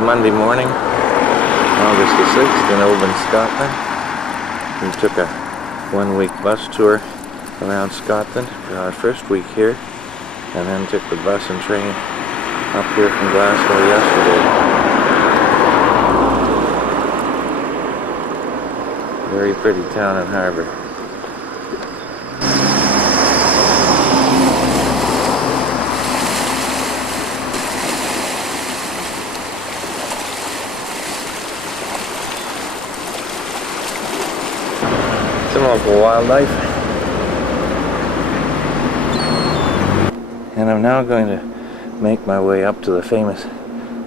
Monday morning, August the 6th in Oban, Scotland. We took a one-week bus tour around Scotland for our first week here, and then took the bus and train up here from Glasgow yesterday. Very pretty town and harbour. Some local wildlife. And I'm now going to make my way up to the famous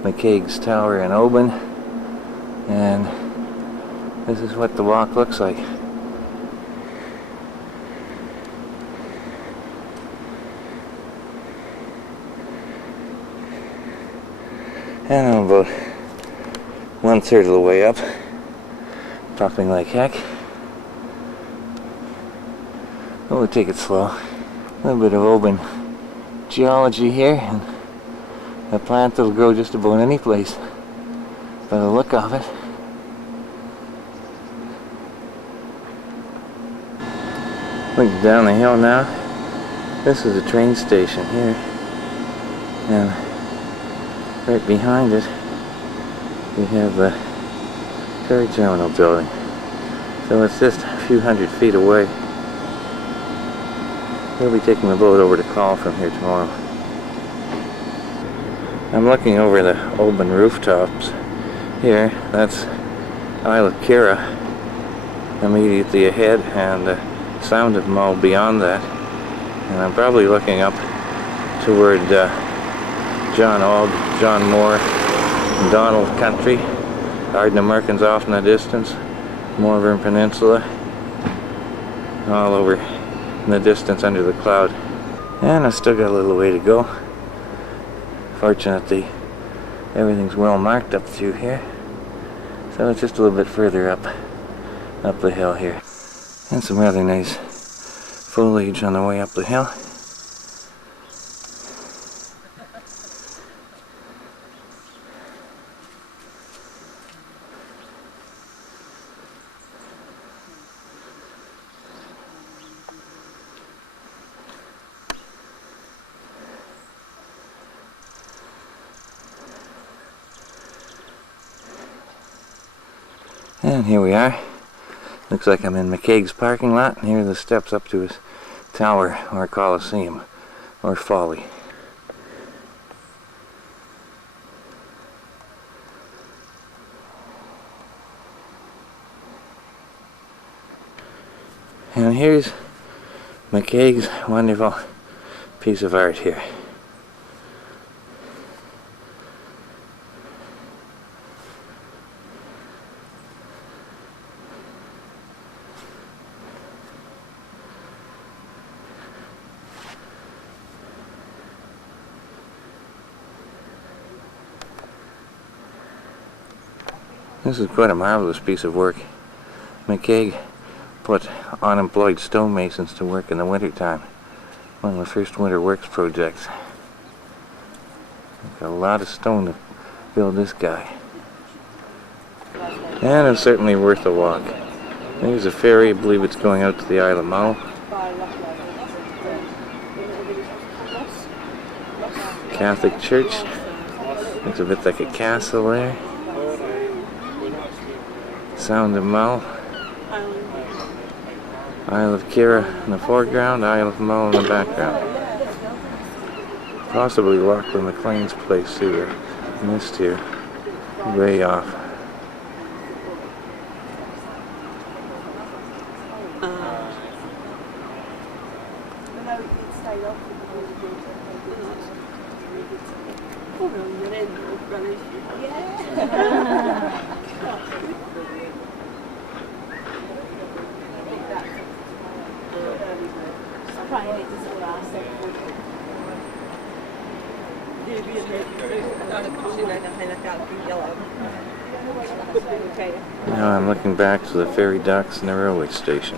McCaig's Tower in Oban, and this is what the walk looks like. And I'm about 1/3 of the way up, popping like heck. We'll take it slow. A little bit of Oban geology here, and a plant that'll grow just about any place by the look of it. Looking down the hill now, this is the train station here, and right behind it we have the ferry terminal building, so it's just a few hundred feet away. We'll be taking the boat over to Coll from here tomorrow. I'm looking over the Oban rooftops here. That's Isle of Coll immediately ahead, and the Sound of Mull beyond that. And I'm probably looking up toward John Moore, and Donald country. Ardnamurchan's off in the distance. Mingarry Peninsula. All over in the distance under the cloud. And I've still got a little way to go. Fortunately, everything's well marked up through here, so it's just a little bit further up the hill here. And some rather nice foliage on the way up the hill. And here we are. Looks like I'm in McCaig's parking lot, and here are the steps up to his tower, or Coliseum, or Folly. And here's McCaig's wonderful piece of art here. This is quite a marvelous piece of work. McCaig put unemployed stonemasons to work in the winter time. One of the first winter works projects. Got a lot of stone to build this guy. And it's certainly worth a walk. There's a ferry, I believe it's going out to the Isle of Mull. Catholic church. Looks a bit like a castle there. Sound of Mull. Isle of Coll in the foreground, Isle of Mull in the background. Possibly Lachlan McLean's place too. I missed here. Way off. Now I'm looking back to the ferry docks and the railway station.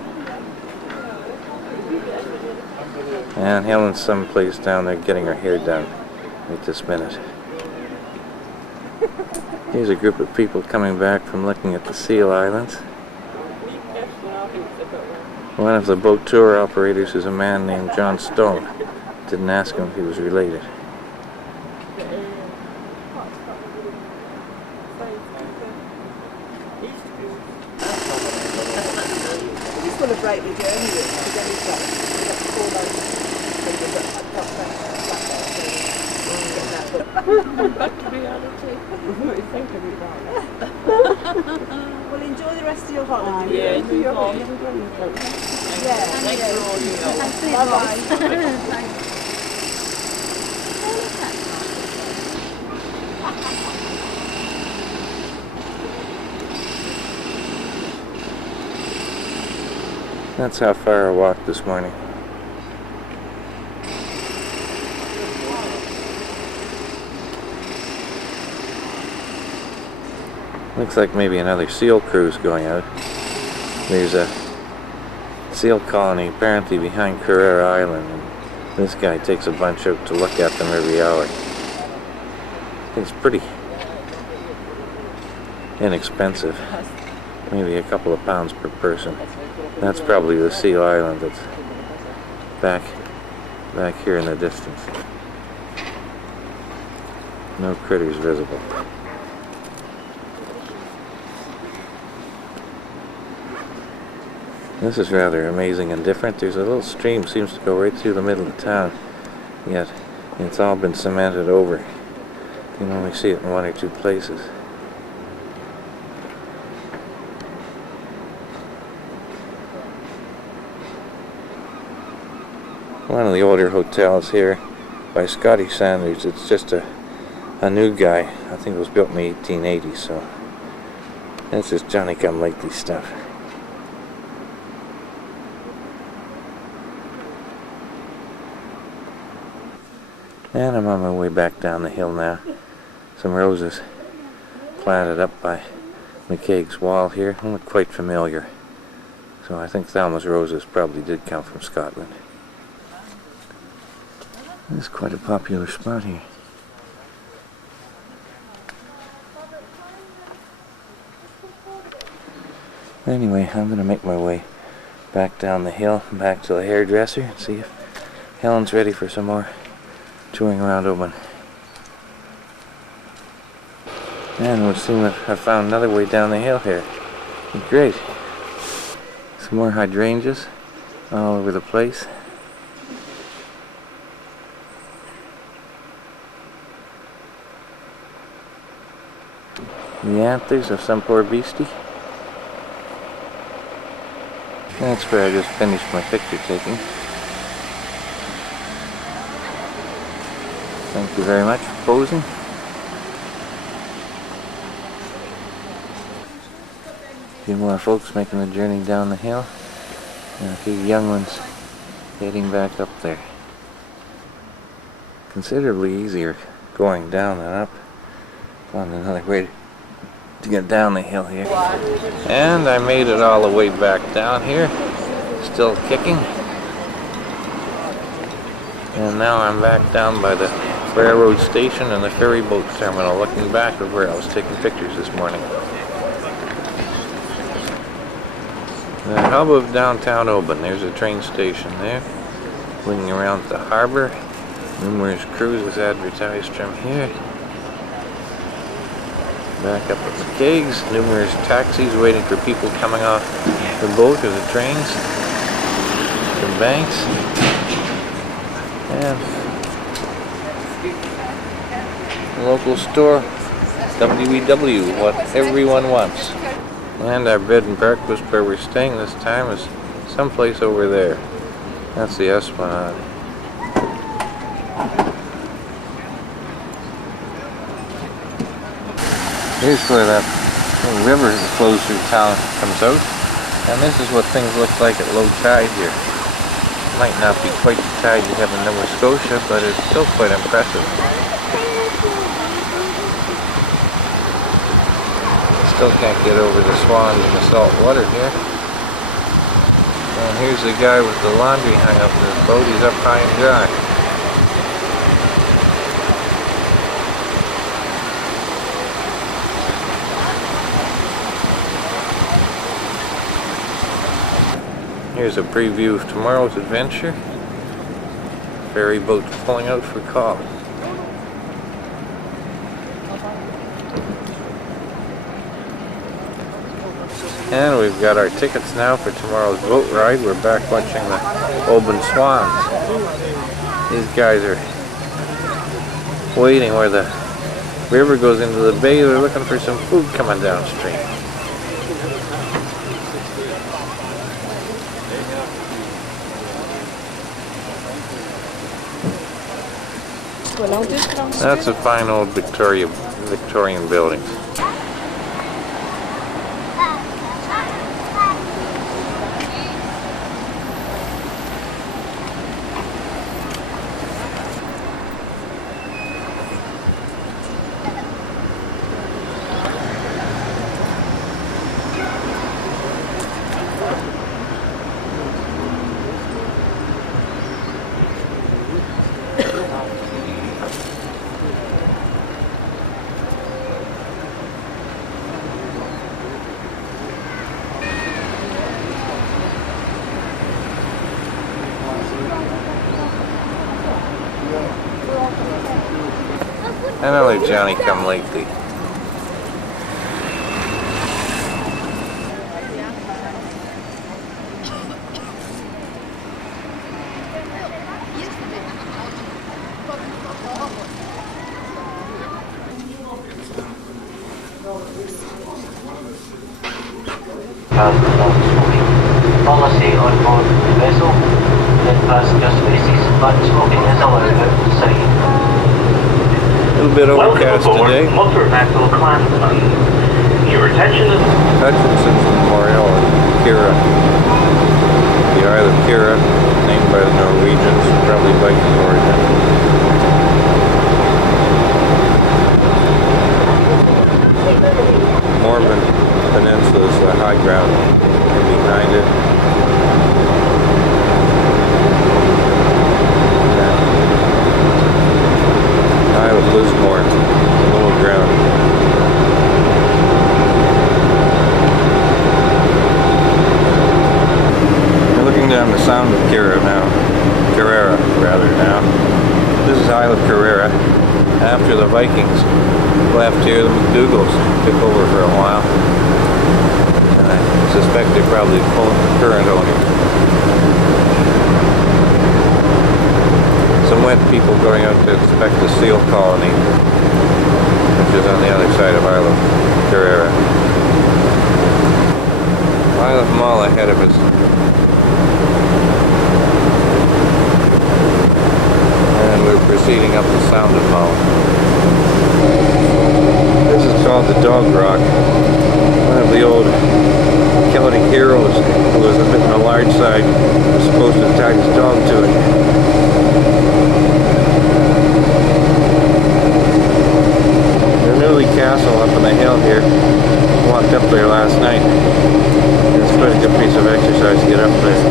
And Helen's someplace down there getting her hair done right this minute. Here's a group of people coming back from looking at the Seal Islands. One of the boat tour operators is a man named John Stone. Didn't ask him if he was related. We just want to break the journey really, because then we've got 4 nights I've got going flat there, so we're getting that book. Back to reality. Well, enjoy the rest of your holiday. Yeah, enjoy your holiday. Yeah, Thanks for all you help. Thanks. That's how far I walked this morning. Looks like maybe another seal cruise going out. There's a seal colony apparently behind Carrera Island, and this guy takes a bunch out to look at them every hour. It's pretty inexpensive. Maybe a couple of pounds per person. That's probably the Seal Island that's back here in the distance. No critters visible. This is rather amazing and different. There's a little stream seems to go right through the middle of town, yet it's all been cemented over. You can only see it in 1 or 2 places. One of the older hotels here by Scotty Sanders. It's just a new guy. I think it was built in the 1880s, so that's just Johnny-come-lately stuff. And I'm on my way back down the hill now. Some roses planted up by McCaig's wall here. They look quite familiar. So I think Thelma's roses probably did come from Scotland. This is quite a popular spot here. Anyway, I'm going to make my way back down the hill, back to the hairdresser, and see if Helen's ready for some more touring around Oban. And we'll soon have found another way down the hill here. Great. Some more hydrangeas all over the place. The antlers of some poor beastie. That's where I just finished my picture taking. Thank you very much for posing. A few more folks making the journey down the hill, and a few young ones heading back up there. Considerably easier going down than up. Found another way to get down the hill here. And I made it all the way back down here, still kicking. And now I'm back down by the railroad station and the ferry boat terminal, looking back at where I was taking pictures this morning. The hub of downtown Oban. There's a train station there. Looking around the harbor. Numerous cruises advertised from here. Back up at McCaig's. Numerous taxis waiting for people coming off the boat or the trains. The banks. And the local store. WEW. What everyone wants. And our bed and breakfast where we're staying this time is someplace over there. That's the Esplanade. Here's where that river that flows through town comes out. And this is what things look like at low tide here. Might not be quite the tide you have in Nova Scotia, but it's still quite impressive. Still can't get over the swans and the salt water here. And here's the guy with the laundry hung up to his boat. He's up high and dry. Here's a preview of tomorrow's adventure. Ferry boat pulling out for Coll. And we've got our tickets now for tomorrow's boat ride. We're back watching the Oban swans. These guys are waiting where the river goes into the bay. They're looking for some food coming downstream. That's a fine old Victorian building. And only Johnny come lately. Policy on board the vessel and passenger species, but smoking is allowed outside. A little bit overcast today. Your attention is Hutchinson's Memorial in Kira. The Isle of Kira, named by the Norwegians, probably Viking origin. Oban Peninsula is the high ground here behind it. Isle of Lismore, lower ground. We're looking down the Sound of Carrera now. This is Isle of Carrera. After the Vikings left here, the McDougalls took over for a while. And I suspect they're probably current owners. Some wet people going out to inspect the seal colony, which is on the other side of Isle of Carrera. Isle of Mull ahead of us. And we're proceeding up the Sound of Mull. This is called the Dog Rock. One of the old Celtic heroes who was a bit on the large side was supposed to tag his dog to it. Mingarry Castle up on the hill here. Walked up there last night. It's quite a good piece of exercise to get up there.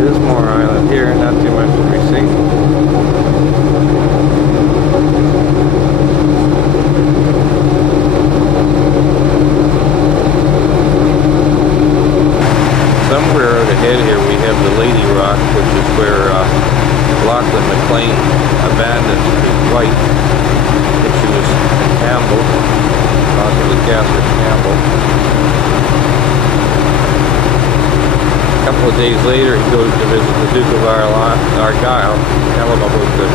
There's more island here, not too much to be seen. Somewhere out ahead here we have the Lady Rock, which is where McLean abandoned his wife, which was Campbell, Catherine Campbell. A couple of days later he goes to visit the Duke of Argyll, tell him about the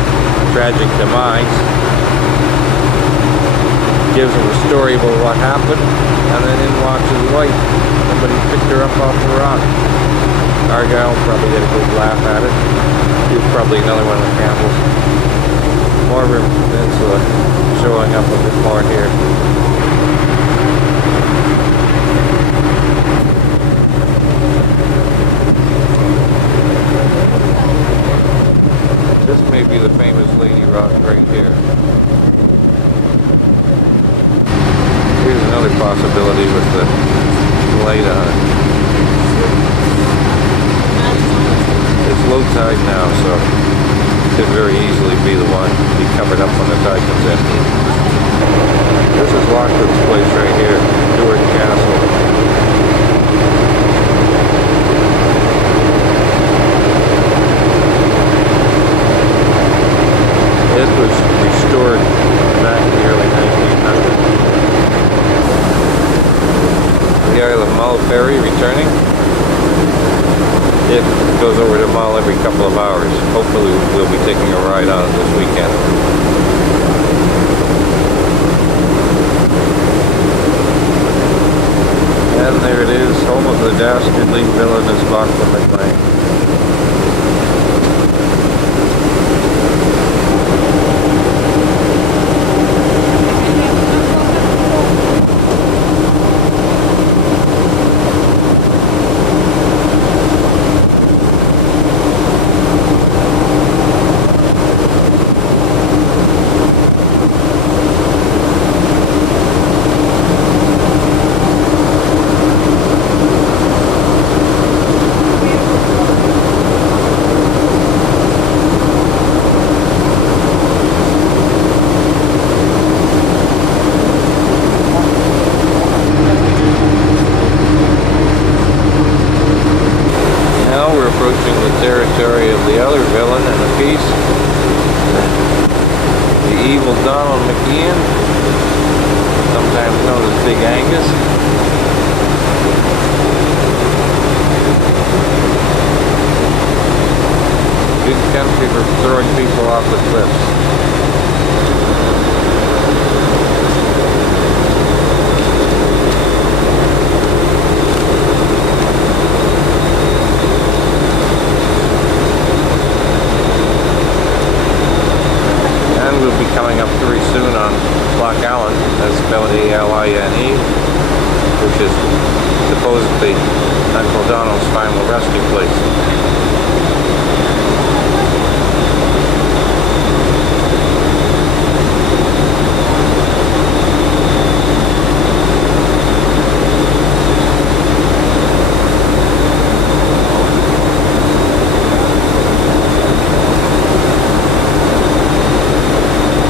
tragic demise, gives him a story about what happened, and then in walks his wife, but he picked her up off the rock. Argyll probably had a good laugh at it. He was probably another one of the Campbells. More of a peninsula showing up a bit more here. This may be the famous Lady Rock right here. Here's another possibility with the light on it. It's low tide now, so Could very easily be the one to be covered up when the tide comes in. This is Lockwood's place right here, Mingarry Castle. It was restored back in the early 1900s. The Isle of Mull ferry returning. It goes over to Mull every couple of hours. Hopefully we'll be taking a ride on it this weekend. And there it is, home of the dastardly villainous Lachlan McLean. Territory of the other villain in the piece, the evil Donald McKeon, sometimes known as Big Angus. Good country for throwing people off the cliffs. We'll be coming up very soon on Loch Allen, that's spelled A-L-I-N-E, which is supposedly Uncle Donald's final resting place.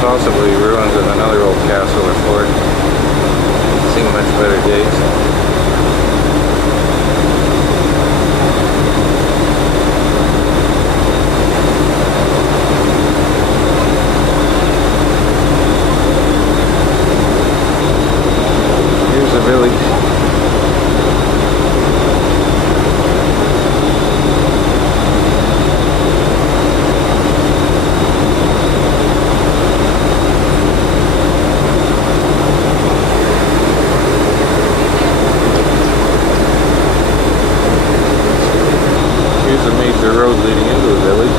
Possibly ruins of another old castle or fort. Seen much better days. Here's the village. The road leading into the village.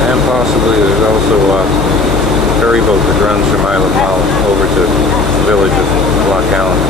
And possibly there's also a ferry boat that runs from Isle of Mull over to the village of Loch Allen.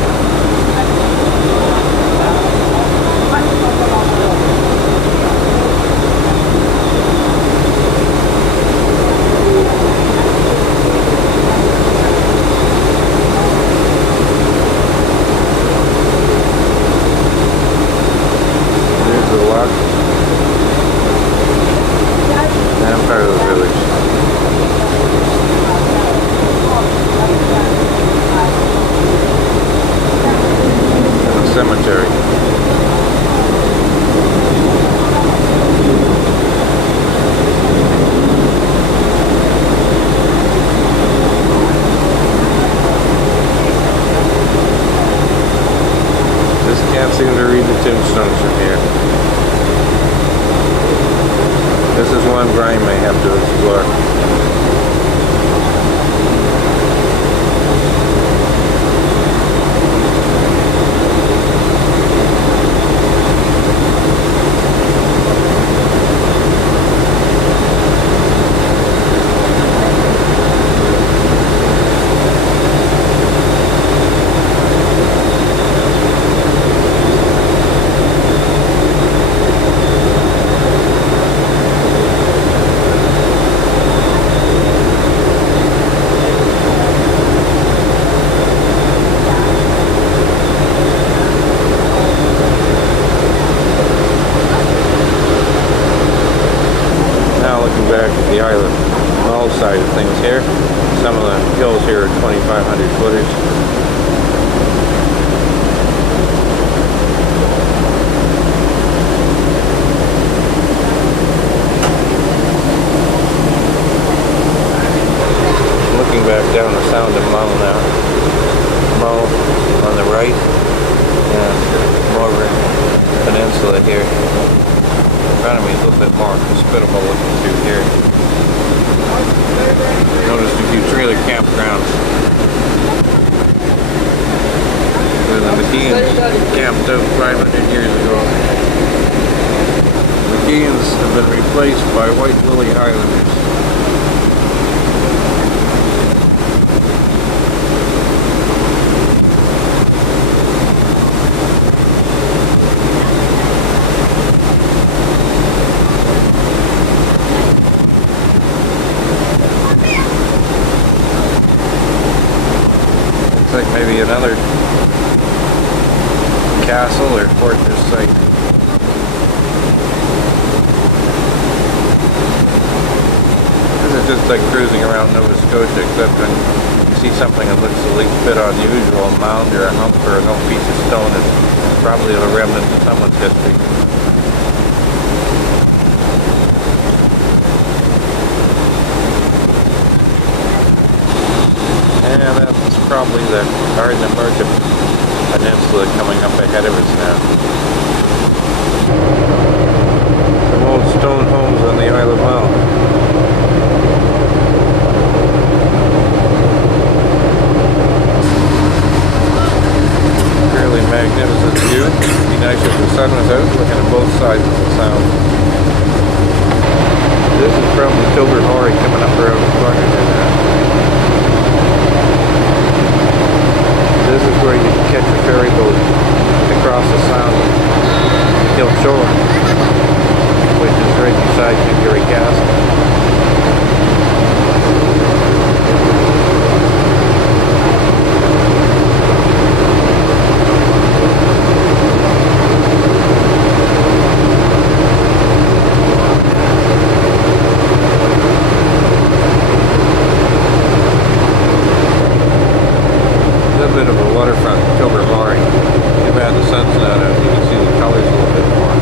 Cemetery. Just can't seem to read the tombstones from here. This is one Brian may have to explore. back to the Isle of Mull side of things here. Some of the hills here are 2,500 footers. Looking back down the Sound of Mull now. Mull on the right and Ardnamurchan Peninsula here. In front of me is a little bit more hospitable looking through here. Noticed a few trailer campgrounds where the McKeans camped out 500 years ago. McKeans have been replaced by white woolly Highlanders. Maybe another castle or fortress site. This is just like cruising around Nova Scotia, except when you see something that looks the least bit unusual, a mound or a hump or an old piece of stone, it's probably a remnant of someone's history. Probably the Ardnamurchan Peninsula coming up ahead of us now. Some old stone homes on the Isle of Mull. Fairly magnificent view. It'd be nice if the sun was out, looking at both sides of the sound. This is probably Tobermory coming up around the corner here now. This is where you can catch a ferry boat across the sound to Kilchorn, which is right beside Mingarry Castle. A bit of a waterfront Tobermory. Too bad the sun's not out. You can see the colors a little bit more.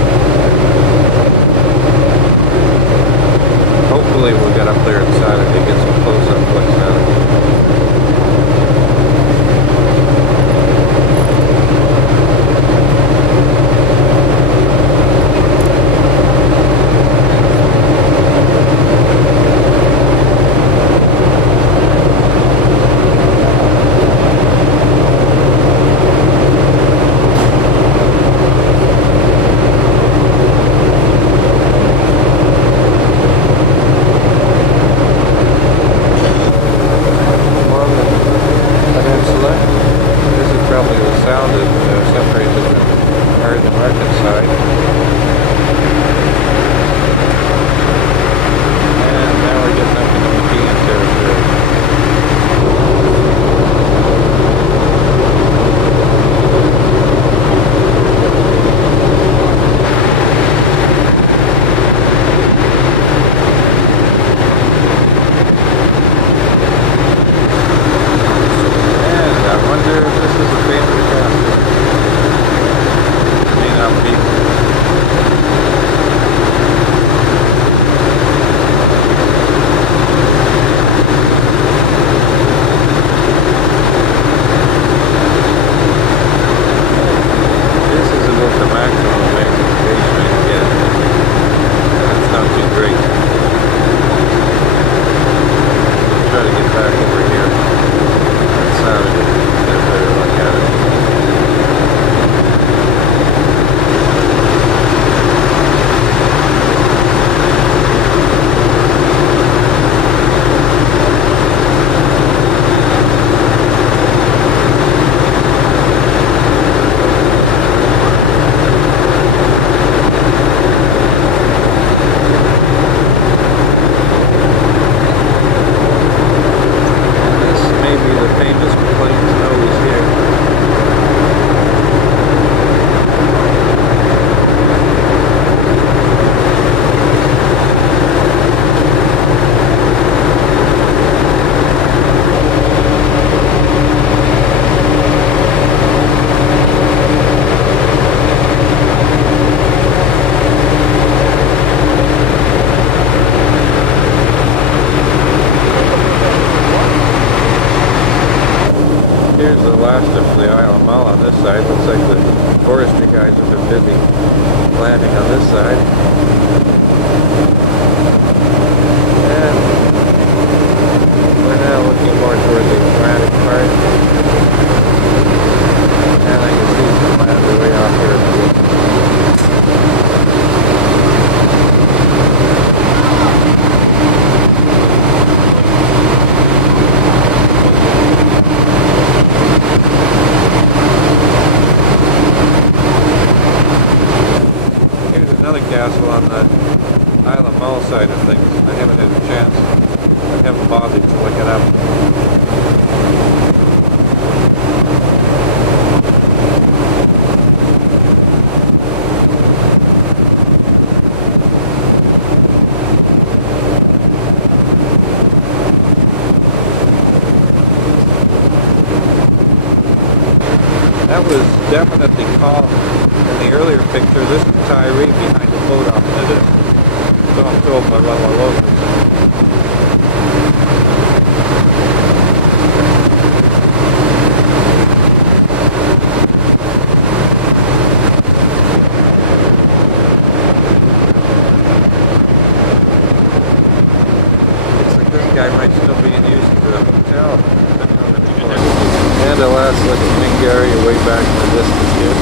side of things. I haven't had a chance. I haven't bothered to look it up. That was definitely Coll in the earlier picture. This is Tyree behind the boat off in the distance. So I'm told by one of the locals. Looks like this guy might still be in use as a hotel. And a last look at Mingarry way back in the distance here.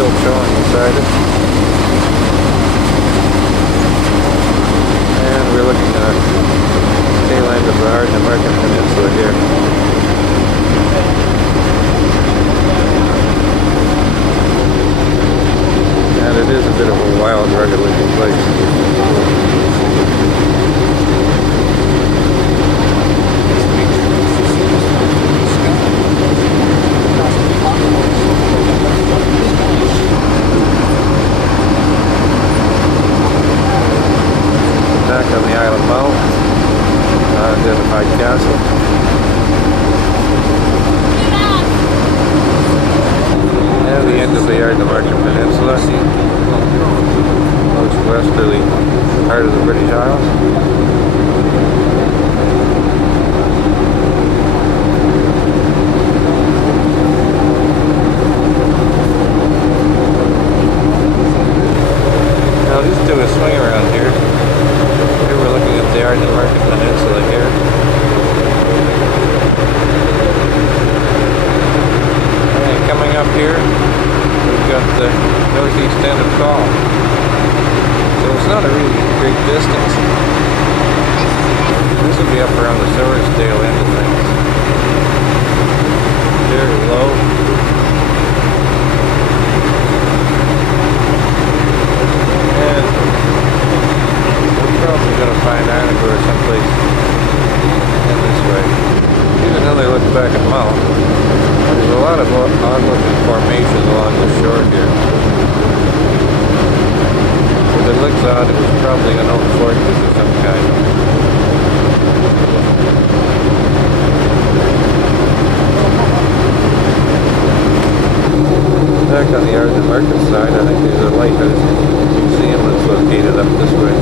Still showing inside it. And we're looking at the tail end of the Ardnamurchan Peninsula here. And it is a bit of a wild, rugged looking place. Back on the Isle of Mull, Mingarry Castle. And the end of the Ardnamurchan Peninsula. Most westerly part of the British Isles. Now just do a swing around here. Here we're looking at the Ardnamurchan Peninsula here. And coming up here, we've got the northeast end of Coll. So it's not a really great distance. This would be up around the Swordsdale end of things. Very low. And we're probably going to find Ardnamurchan someplace this way. Here's another look back at Mull. There's a lot of odd-looking formations along the shore here. If it looks odd, it was probably an old fortress of some kind. Back on the Ardnamurchan side, I think there's a lighthouse museum that's located up this way.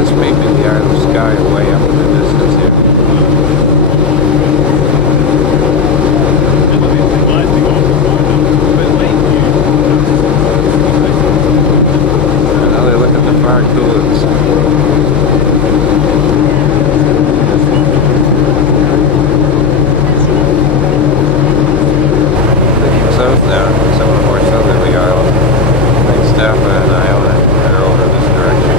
This may be the Isle of Skye way up in the distance here. Another look at the park tools. Looking south now, some of the more southerly isles. I think Staffa and Iona are over this direction.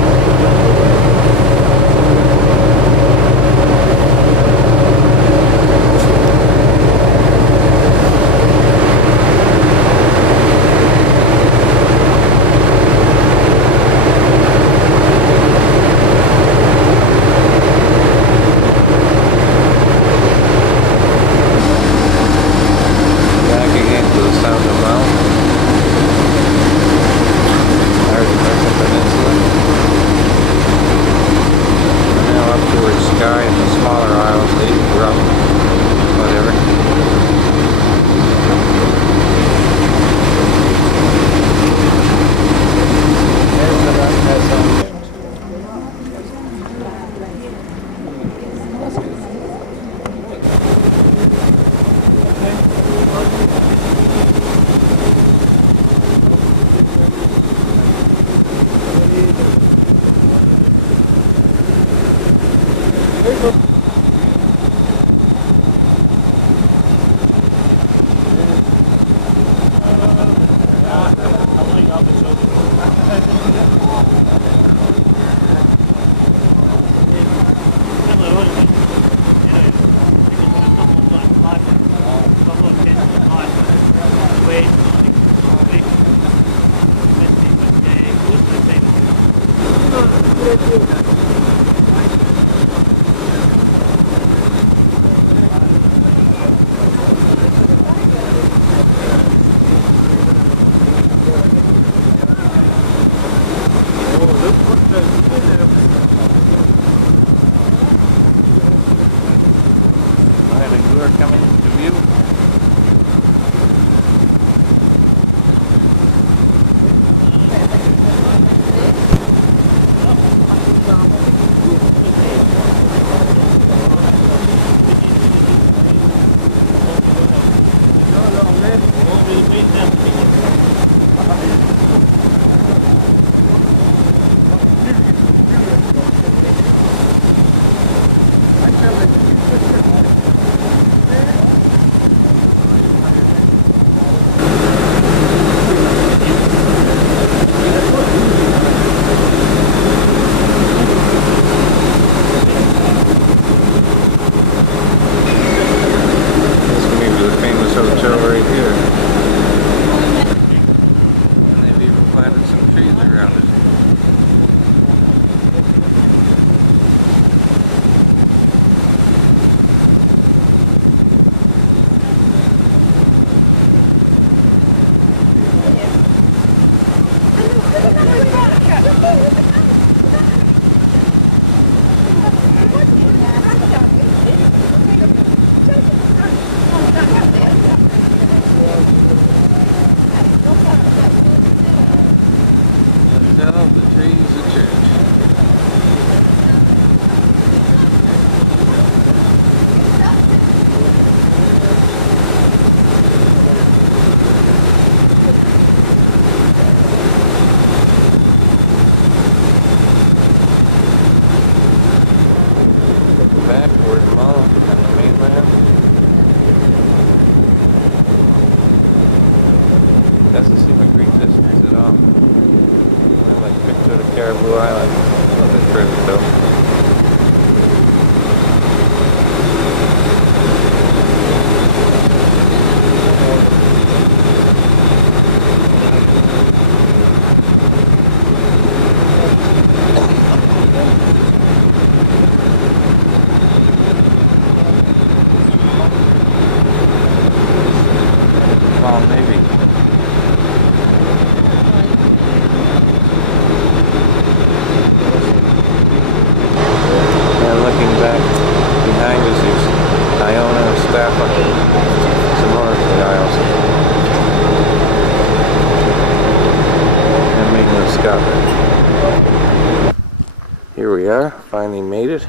are, finally made it.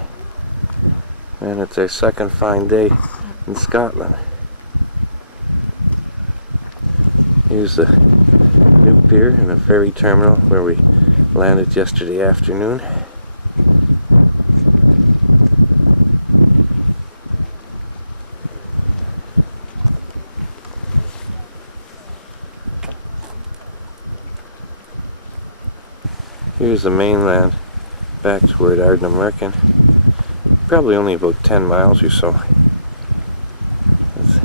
And it's our second fine day in Scotland. Here's the new pier and the ferry terminal where we landed yesterday afternoon. Here's the mainland back toward Ardnamurchan. Probably only about 10 miles or so. That's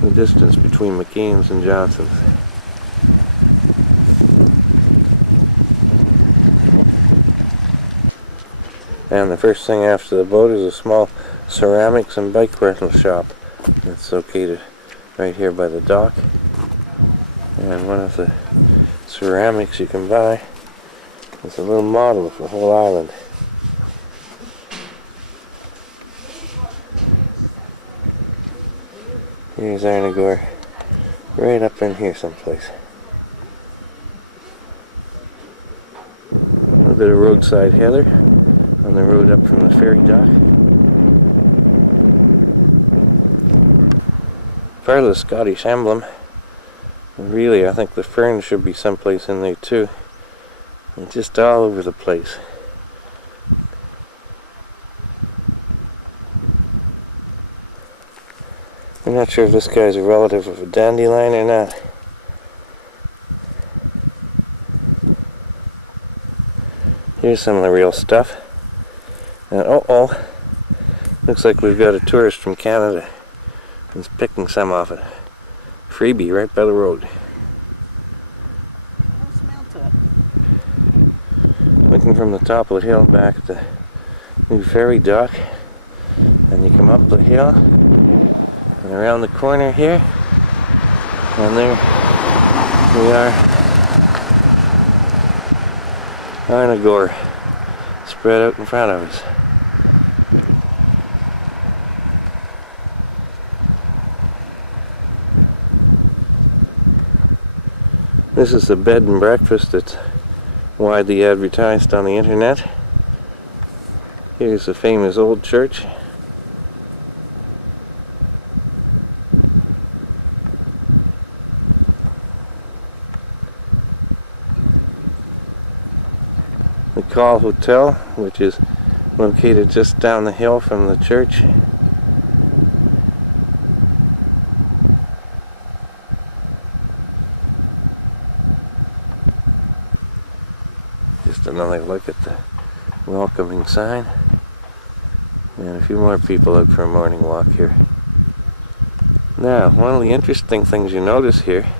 the distance between McKean's and Johnson's. And the first thing after the boat is a small ceramics and bike rental shop that's located right here by the dock. And one of the ceramics you can buy is a little model of the whole island. Here's Ardnamurchan, right up in here someplace. A bit of roadside heather on the road up from the ferry dock. Part of the Scottish emblem. And really, I think the fern should be someplace in there too. And just all over the place. I'm not sure if this guy's a relative of a dandelion or not. Here's some of the real stuff. And looks like we've got a tourist from Canada who's picking some off it. Freebie right by the road. Looking from the top of the hill back at the new ferry dock. And you come up the hill. Around the corner here, and there we are, Ardnamurchan spread out in front of us. This is the bed and breakfast that's widely advertised on the internet. Here's the famous old church. The Coll Hotel, which is located just down the hill from the church. Just another look at the welcoming sign. And a few more people out for a morning walk here. Now, one of the interesting things you notice here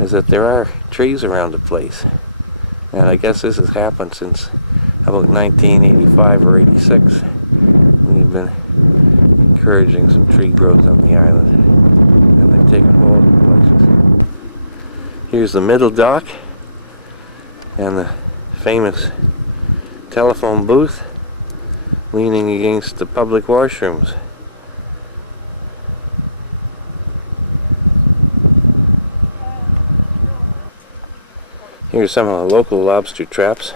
is that there are trees around the place. And I guess this has happened since about 1985 or 86. We've been encouraging some tree growth on the island. And they've taken them all over places. Here's the middle dock and the famous telephone booth leaning against the public washrooms. Here's some of the local lobster traps.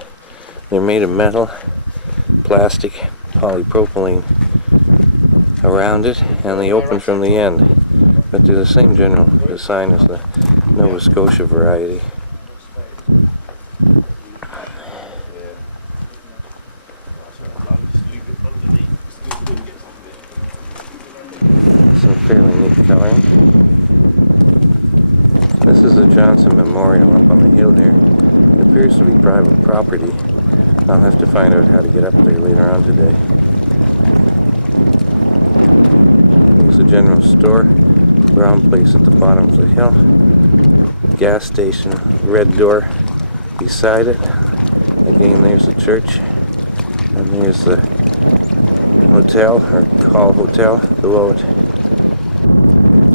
They're made of metal, plastic, polypropylene around it, and they open from the end. But they're the same general design as the Nova Scotia variety. Some fairly neat coloring. This is the Johnson Memorial on the hill there. Appears to be private property. I'll have to find out how to get up there later on today. It's a general store. Brown place at the bottom of the hill. Gas station, red door beside it. Again, there's the church. And there's the hotel, or Coll Hotel, below it.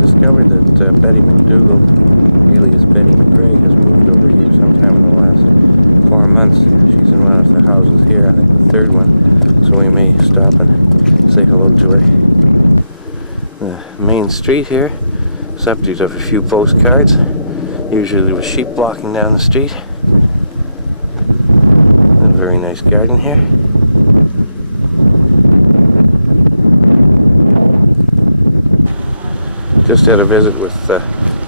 Discovered that Betty McDougall really is Betty McGree. Has moved over here sometime in the last 4 months. She's in one of the houses here, I think the third one. So we may stop and say hello to her. The main street here, subject of a few postcards. Usually with sheep blocking down the street. A very nice garden here. Just had a visit with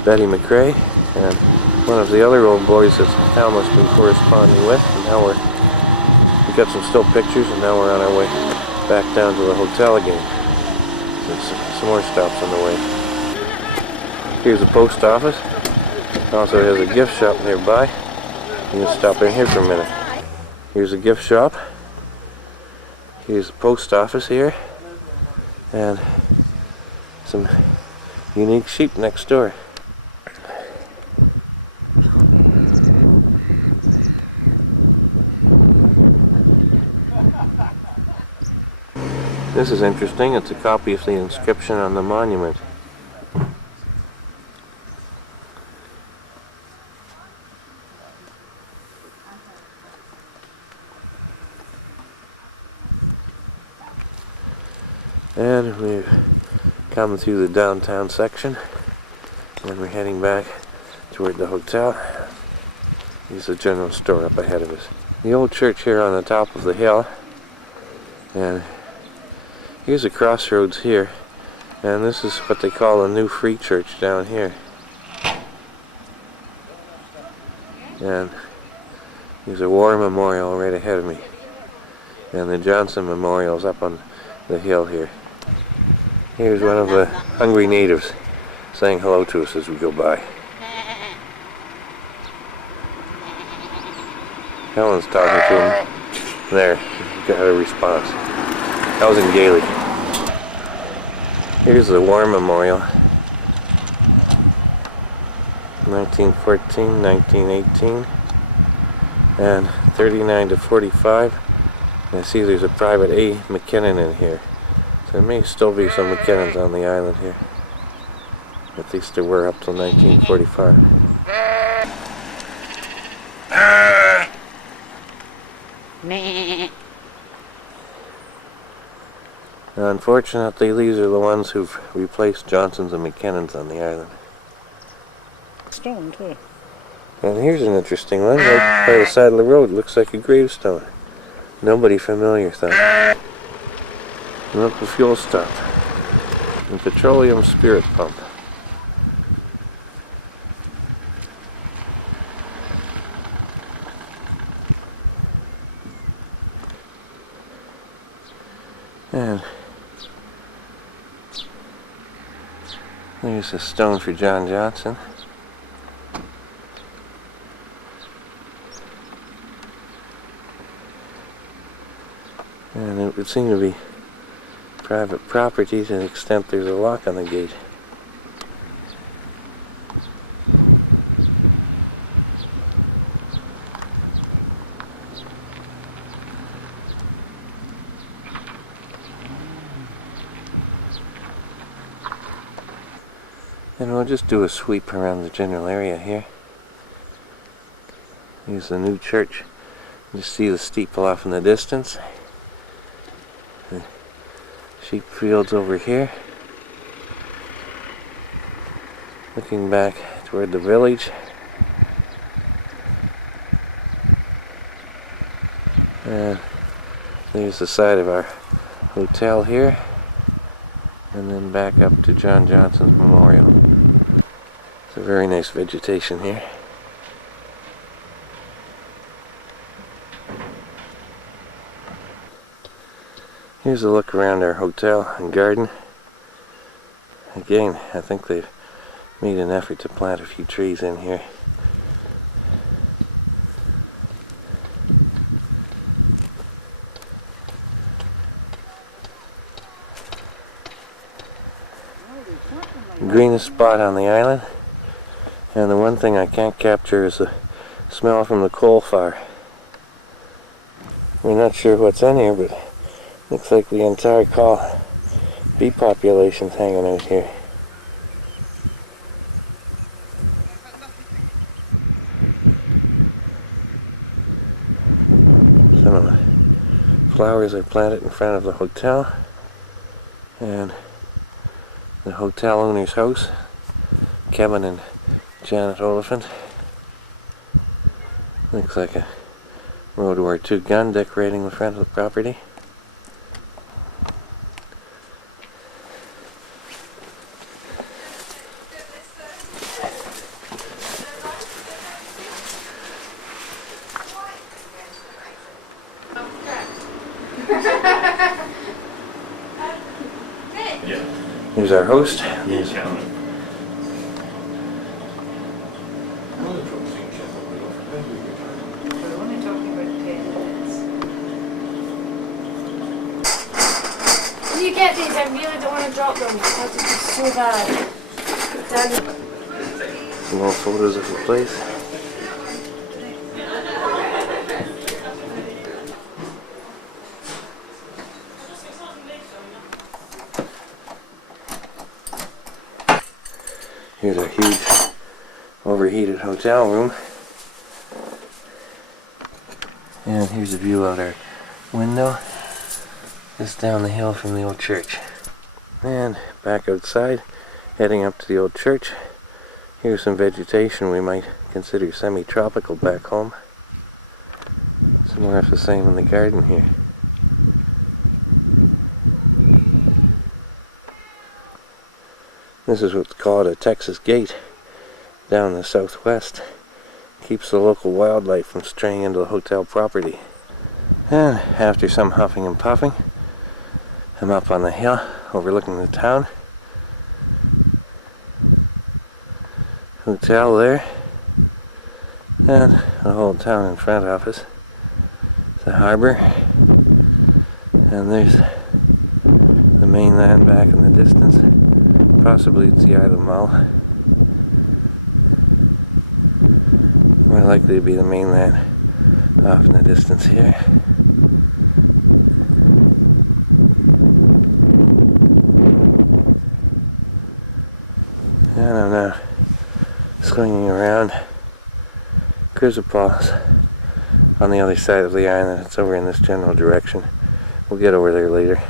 Betty McRae and one of the other old boys that Alma's been corresponding with. And now we got some still pictures, and now we're on our way back down to the hotel again. There's some more stops on the way. Here's the post office. It also has a gift shop nearby. You can stop in here for a minute. Here's a gift shop. Here's the post office here. And some unique sheep next door. This is interesting. It's a copy of the inscription on the monument. And we've come through the downtown section, and we're heading back toward the hotel. There's a general store up ahead of us. The old church here on the top of the hill, and here's a crossroads here, and this is what they call a new free church down here. And there's a war memorial right ahead of me, and the Johnson Memorial's up on the hill here. Here's one of the hungry natives saying hello to us as we go by. Helen's talking to him. There, got a response. That was in Gaelic. Here's the War Memorial. 1914, 1918, and 39 to 45. And I see there's a Private A. McKinnon in here. So there may still be some McKinnons on the island here. At least there were up till 1945. Unfortunately, these are the ones who've replaced Johnsons and McKinnons on the island. Stone too. And here's an interesting one, right by the side of the road. Looks like a gravestone. Nobody familiar though. Local fuel stop. And petroleum spirit pump. And there's a stone for John Johnson. And it would seem to be private property to the extent there's a lock on the gate. And we'll just do a sweep around the general area here. Here's the new church. You see the steeple off in the distance. The sheep fields over here. Looking back toward the village. And there's the side of our hotel here. And then back up to John Johnson's Memorial. It's a very nice vegetation here. Here's a look around our hotel and garden. Again, I think they've made an effort to plant a few trees in here. Greenest spot on the island, and the one thing I can't capture is the smell from the coal fire. We're not sure what's in here, but looks like the entire Coll bee population's hanging out here. Some flowers are planted in front of the hotel, and the hotel owner's house, Kevin and Janet Oliphant. Looks like a World War II gun decorating the front of the property. Here's our host. There's When you get these, I really don't want to drop them because it's so bad. Then some more photos of the place. Here's our huge overheated hotel room. And here's a view out our window. Just down the hill from the old church. And back outside, heading up to the old church. Here's some vegetation we might consider semi-tropical back home. Some more of the same in the garden here. This is what's called a Texas gate down in the southwest. Keeps the local wildlife from straying into the hotel property. And after some huffing and puffing, I'm up on the hill overlooking the town. Hotel there. And the whole town in front of us. The harbor. And there's the mainland back in the distance. Possibly it's the Isle of Mull. More likely to be the mainland off in the distance here. And I'm now swinging around Crisopol's on the other side of the island. It's over in this general direction. We'll get over there later.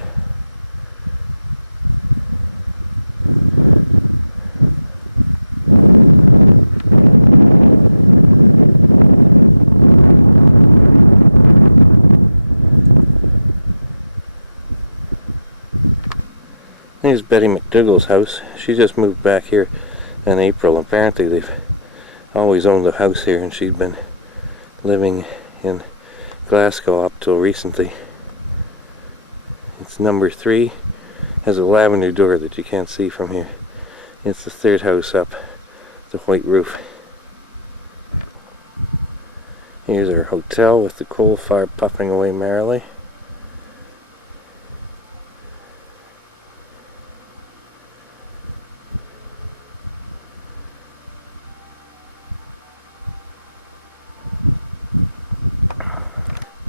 Here's Betty McDougall's house. She just moved back here in April. Apparently they've always owned a house here and she'd been living in Glasgow up till recently. It's number 3. Has a lavender door that you can't see from here. It's the 3rd house up, the white roof. Here's our hotel with the coal fire puffing away merrily.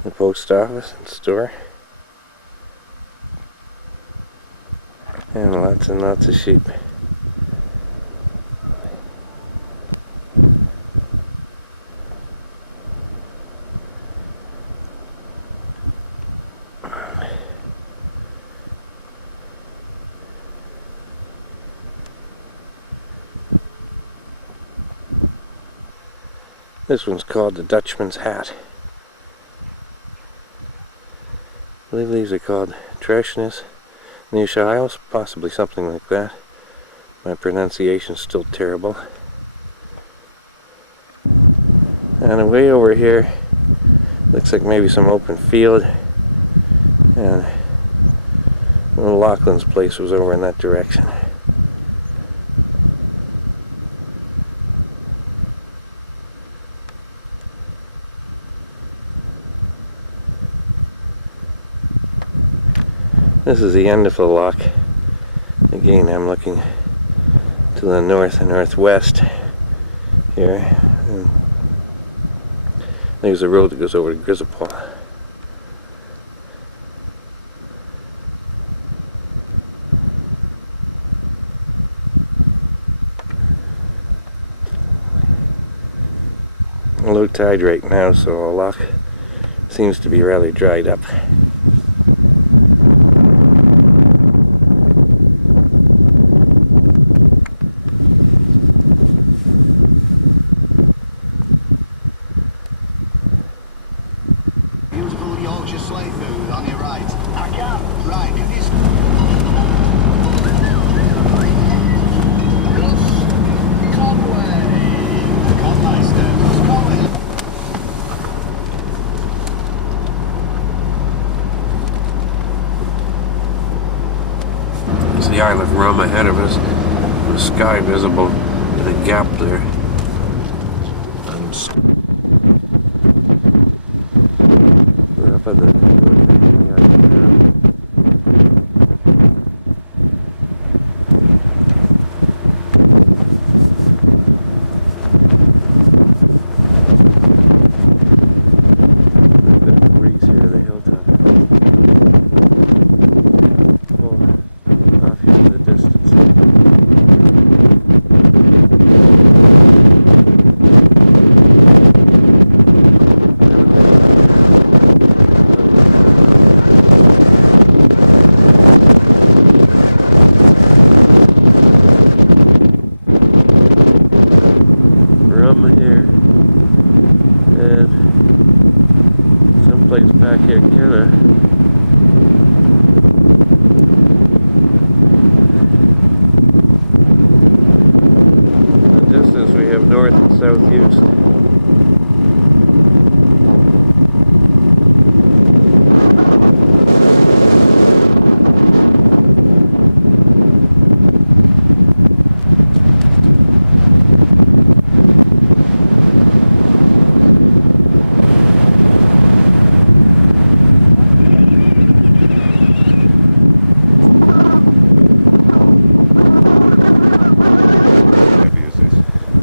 The post office and store. And lots of sheep. This one's called the Dutchman's Hat. I believe these are called Trespassing Isles, possibly something like that. My pronunciation's still terrible. And away over here, looks like maybe some open field. And Lachlan's place was over in that direction. This is the end of the loch. Again, I'm looking to the north and northwest here. And there's a road that goes over to Crisopol. Low tide right now, so the loch seems to be rather dried up. calm ahead of us, with sky visible in a gap there.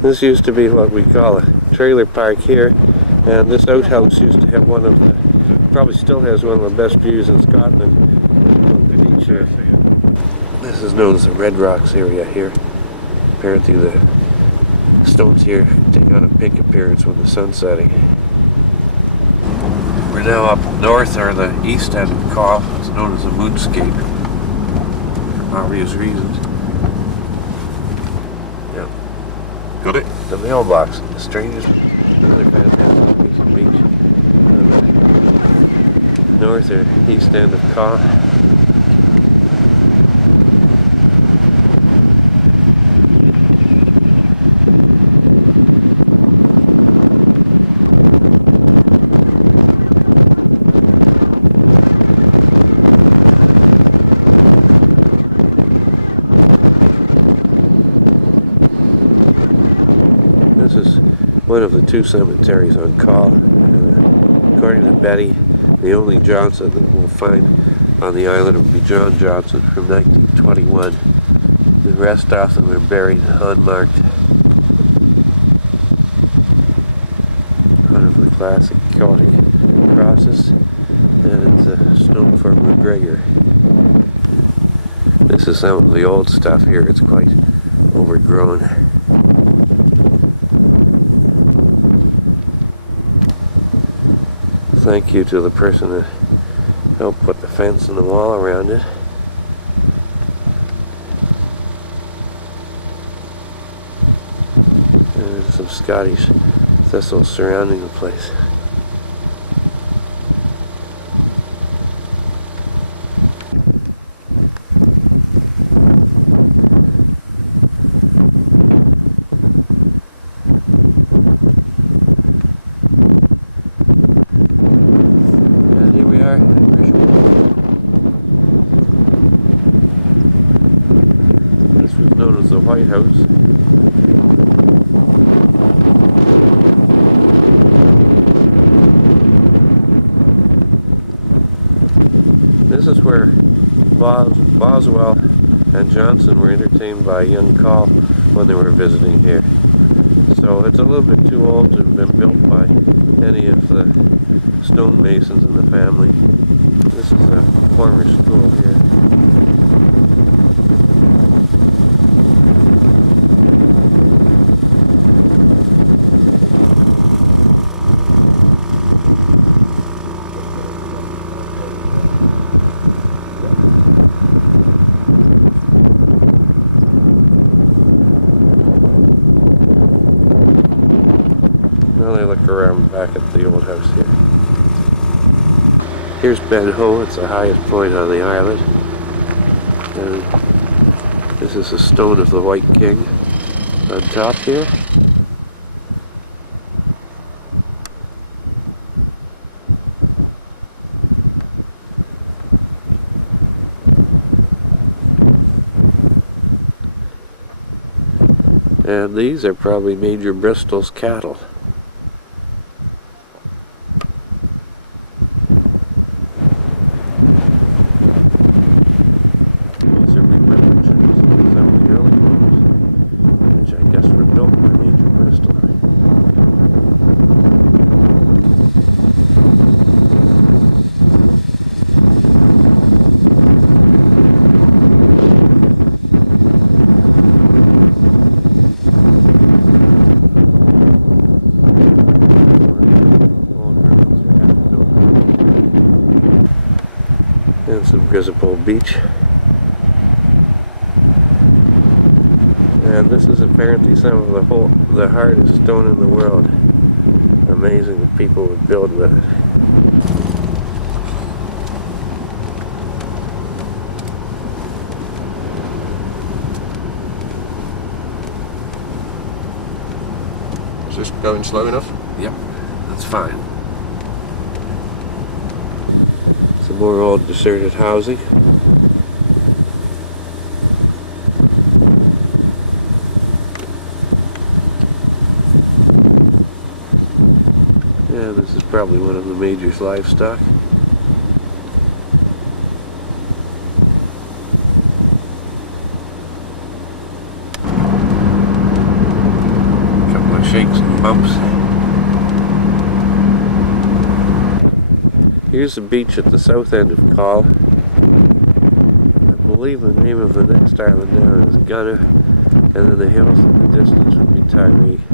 This used to be what we call a trailer park here, and this outhouse used to have one of the, probably still has one of the best views in Scotland of the beach here. This is known as the Red Rocks area here. Apparently the stones here take on a pink appearance when the sun's setting. We're now up north, or the east end of Coll. It's known as the Moonscape, for obvious reasons. Got it? The mailbox, the strangest north or east end of Coll. One of the two cemeteries on Coll. According to Betty, the only Johnson that we'll find on the island will be John Johnson from 1921. The rest of them are buried unmarked. One of the classic Celtic crosses, and it's a stone for McGregor. This is some of the old stuff here. It's quite overgrown. Thank you to the person that helped put the fence and the wall around it. And there's some Scottish thistles surrounding the place. Boswell and Johnson were entertained by young Coll when they were visiting here. So it's a little bit too old to have been built by any of the stonemasons in the family. This is the former school here. Here's Ben Ho, it's the highest point on the island. And this is the stone of the White King on top here. And these are probably Major Bristol's cattle. These are reproductions of some of the early ones, which I guess were built by Major Bristol. Grisipole Beach. And this is apparently some of the hardest stone in the world. Amazing that people would build with it. Is this going slow enough? Yep, that's fine. Some more old deserted housing. Yeah, this is probably one of the Major's livestock. A couple of shakes and bumps. Here's the beach at the south end of Coll. I believe the name of the next island now is Gunner, and then the hills in the distance would be Tyree.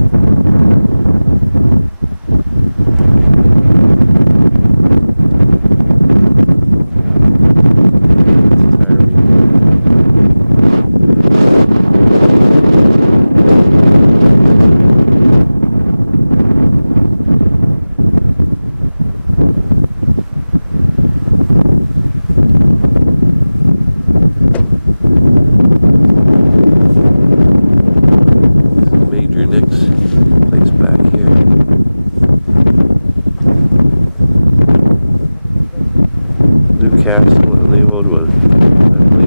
Castle and the old one. I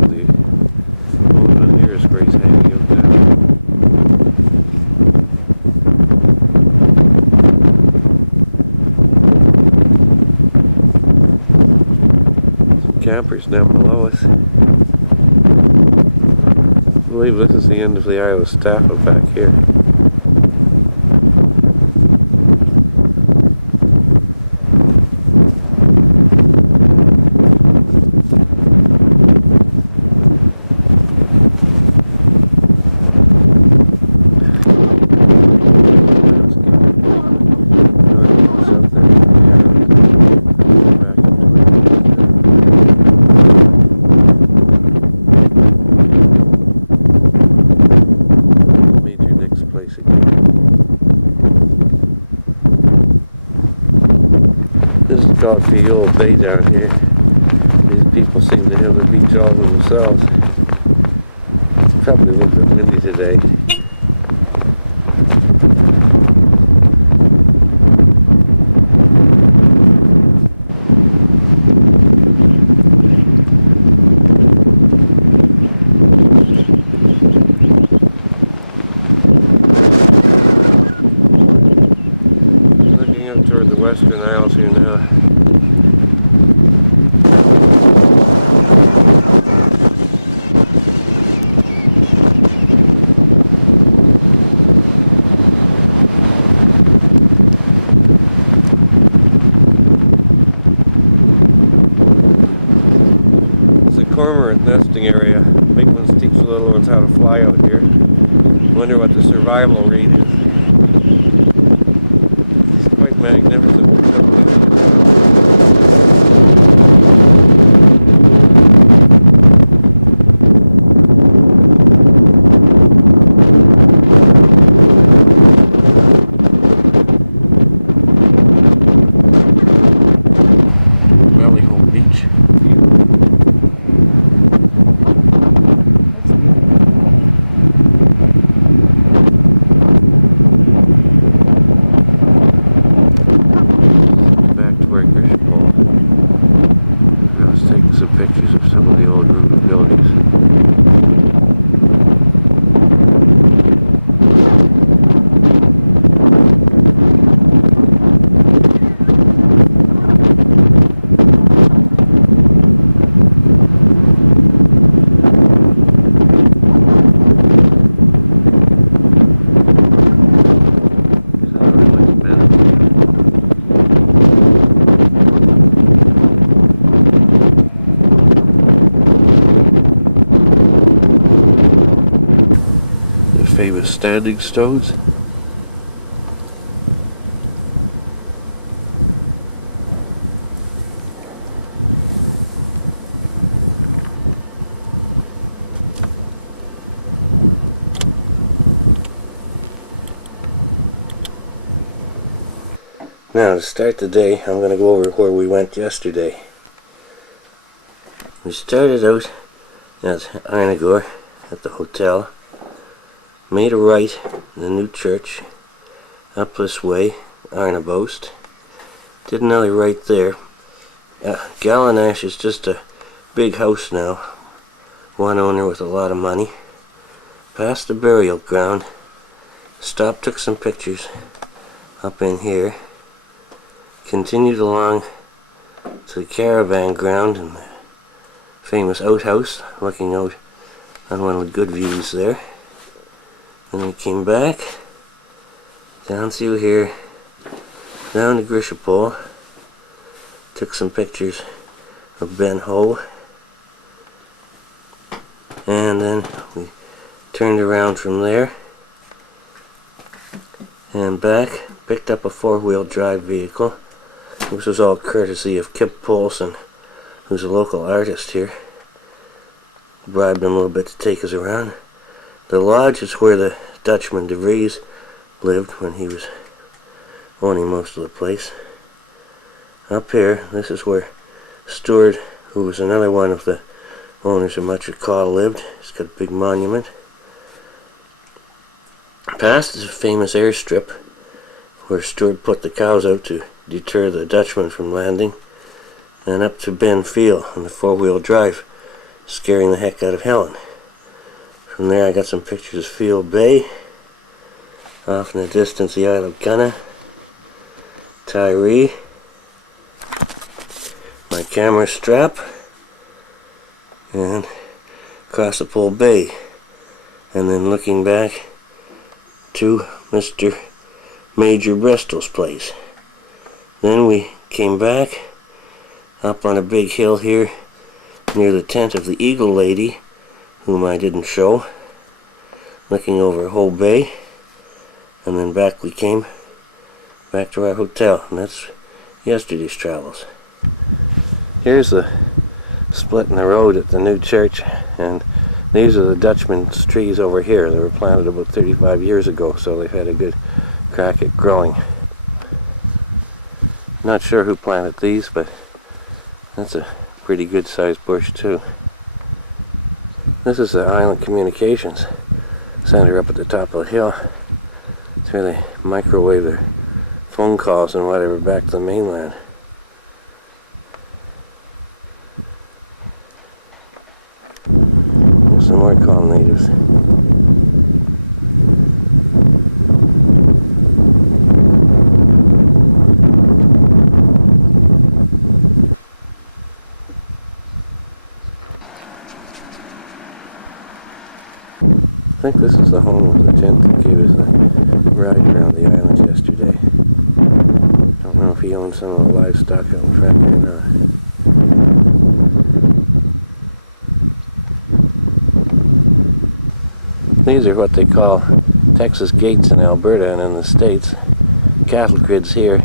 think the nearest race hanging out there. Some campers down below us. I believe this is the end of the Isle of Staffa back here. Off the old bay down here. These people seem to have the beach all to themselves. It's probably a little bit windy today. Looking up toward the western Isles here now. standing stones. Now to start the day, I'm going to go over where we went yesterday. We started out at Ardnamurchan at the hotel, made a right in the new church, up this way, Ardnamurchan. Did another right there. Gallinash is just a big house now, one owner with a lot of money. Past the burial ground, stopped, took some pictures up in here. Continued along to the caravan ground and the famous outhouse, looking out on one of the good views there. Then we came back down through here, down to Grishapole, took some pictures of Ben Ho, and then we turned around from there and back, picked up a four-wheel drive vehicle. This was all courtesy of Kip Polson, who's a local artist here. Bribed him a little bit to take us around. The lodge is where the Dutchman de Vries lived when he was owning most of the place. Up here, this is where Stewart, who was another one of the owners of Mingarry Castle, lived. He's got a big monument. Past is a famous airstrip where Stewart put the cows out to deter the Dutchman from landing, and up to Ben Field on the four-wheel drive, scaring the heck out of Helen. From there I got some pictures of Field Bay, off in the distance the Isle of Gunna, Tyree, my camera strap, and across the Pole Bay, and then looking back to Mr. Major Bristol's place. Then we came back up on a big hill here near the tent of the Eagle Lady, whom I didn't show, looking over Whole Bay, and then back we came back to our hotel, and that's yesterday's travels. Here's the split in the road at the new church, and these are the Dutchman's trees over here. They were planted about 35 years ago, so they've had a good crack at growing. Not sure who planted these, but that's a pretty good sized bush too. This is the Island Communications Center up at the top of the hill. It's where they microwave their phone calls and whatever back to the mainland. Some more Coll natives. I think this is the home of the gent that gave us the ride around the islands yesterday. Don't know if he owns some of the livestock out front or not. These are what they call Texas gates in Alberta and in the States. Cattle grids here.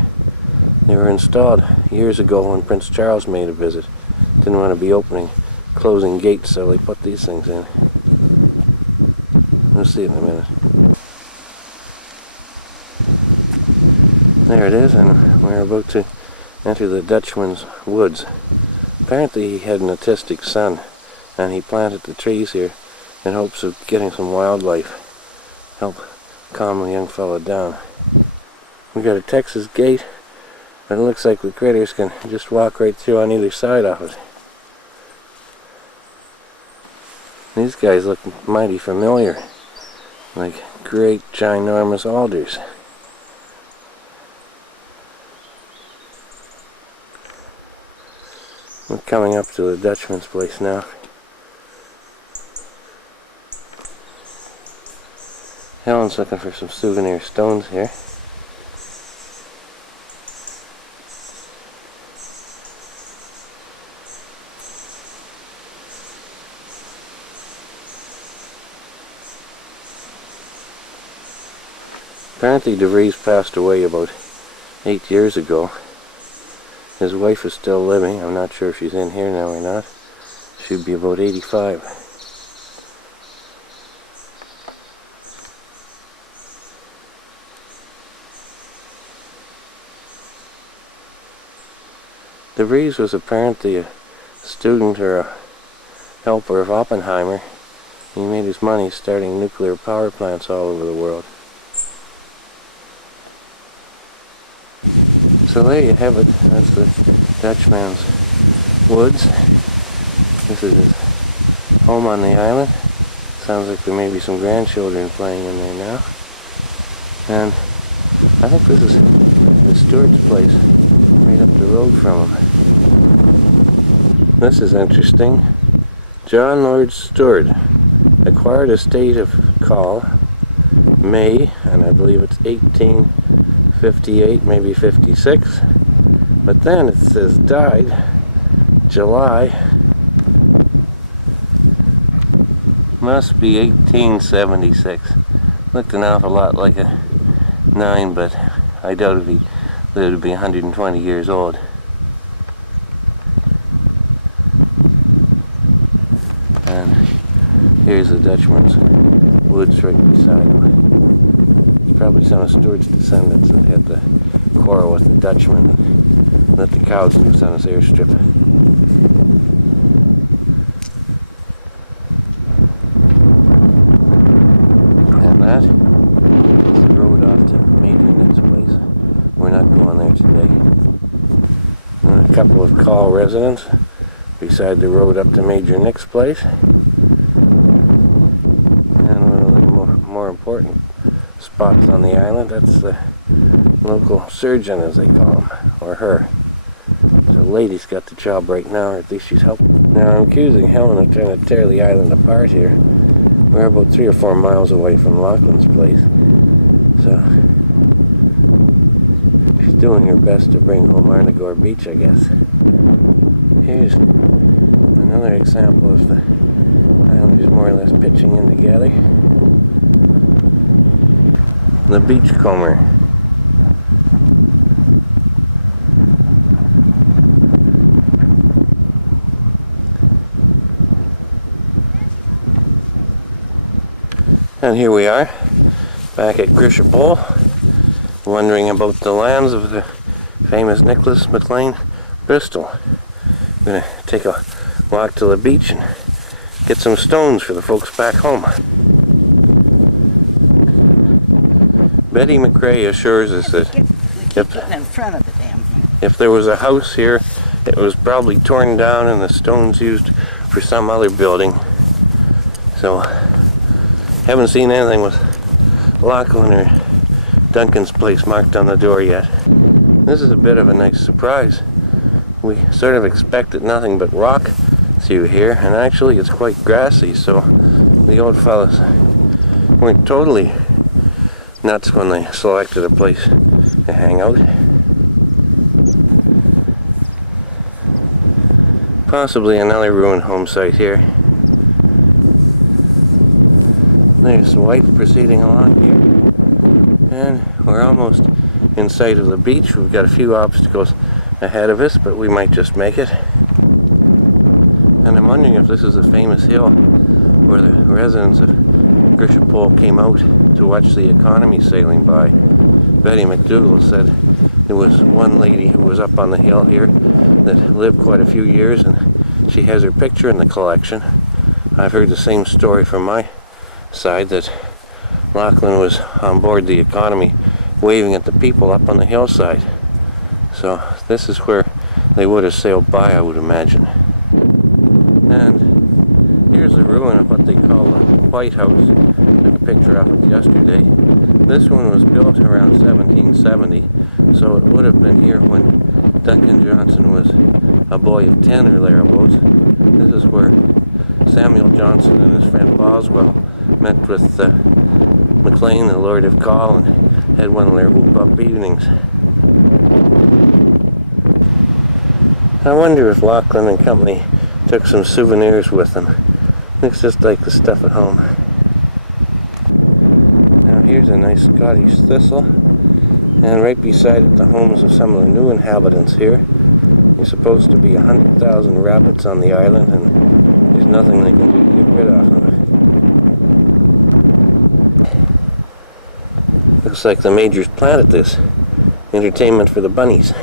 They were installed years ago when Prince Charles made a visit. Didn't want to be opening, closing gates, so they put these things in. We'll see in a minute. There it is, and we're about to enter the Dutchman's woods. Apparently he had an autistic son, and he planted the trees here in hopes of getting some wildlife, help calm the young fellow down. We got a Texas gate, but it looks like the critters can just walk right through on either side of it. These guys look mighty familiar, like great ginormous alders. We're coming up to the Dutchman's place now. Helen's looking for some souvenir stones here. Apparently De Vries passed away about 8 years ago. His wife is still living. I'm not sure if she's in here now or not. She'd be about 85. De Vries was apparently a student or a helper of Oppenheimer. He made his money starting nuclear power plants all over the world. So there you have it. That's the Dutchman's woods. This is his home on the island. Sounds like there may be some grandchildren playing in there now. And I think this is Stewart's place, right up the road from him. This is interesting. John Lord Stewart acquired estate of Coll, May, and I believe it's 1858, maybe 56. But then it says died July. Must be 1876. Looked an awful lot like a 9, but I doubt if he lived to be 120 years old. Here's the Dutchman's woods right beside him. It's probably some of Stewart's descendants that had the quarrel with the Dutchman and let the cows loose on his airstrip. And that road off to Mingarry's place. We're not going there today. And a couple of Coll residents beside the road up to Major Nick's place. More important spots on the island. That's the local surgeon, as they call him, or her. So the lady's got the job right now, or at least she's helping. Now I'm accusing Helen of trying to tear the island apart here. We're about 3 or 4 miles away from Lachlan's place. So she's doing her best to bring home Ardnamurchan Beach, I guess. Here's another example of the islanders more or less pitching in together. The beachcomber. And here we are, back at Grisha-Bowl, wondering about the lands of the famous Nicholas MacLean Bristol. I'm going to take a walk to the beach and get some stones for the folks back home. Betty McRae assures us that if there was a house here, it was probably torn down and the stones used for some other building. So, haven't seen anything with Lachlan or Duncan's place marked on the door yet. This is a bit of a nice surprise. We sort of expected nothing but rock through here, and actually it's quite grassy, so the old fellas weren't totally nuts when they selected a place to hang out. Possibly another ruined home site here. There's the wife proceeding along here. And we're almost in sight of the beach. We've got a few obstacles ahead of us, but we might just make it. And I'm wondering if this is a famous hill where the residents of Grisha-Bowl came out to watch the economy sailing by. Betty McDougall said there was one lady who was up on the hill here that lived quite a few years, and she has her picture in the collection. I've heard the same story from my side, that Lachlan was on board the economy waving at the people up on the hillside. So this is where they would have sailed by, I would imagine. And here's the ruin of what they call the White House. Took a picture of it yesterday. This one was built around 1770, so it would have been here when Duncan Johnson was a boy of 10 or thereabouts. This is where Samuel Johnson and his friend Boswell met with MacLean, the Lord of Coll, and had one of their pub evenings. I wonder if Lachlan and company took some souvenirs with them. Looks just like the stuff at home. Now here's a nice Scottish Scottish thistle, and right beside it the homes of some of the new inhabitants here. There's supposed to be 100,000 rabbits on the island, and there's nothing they can do to get rid of them. Looks like the majors planted this. Entertainment for the bunnies.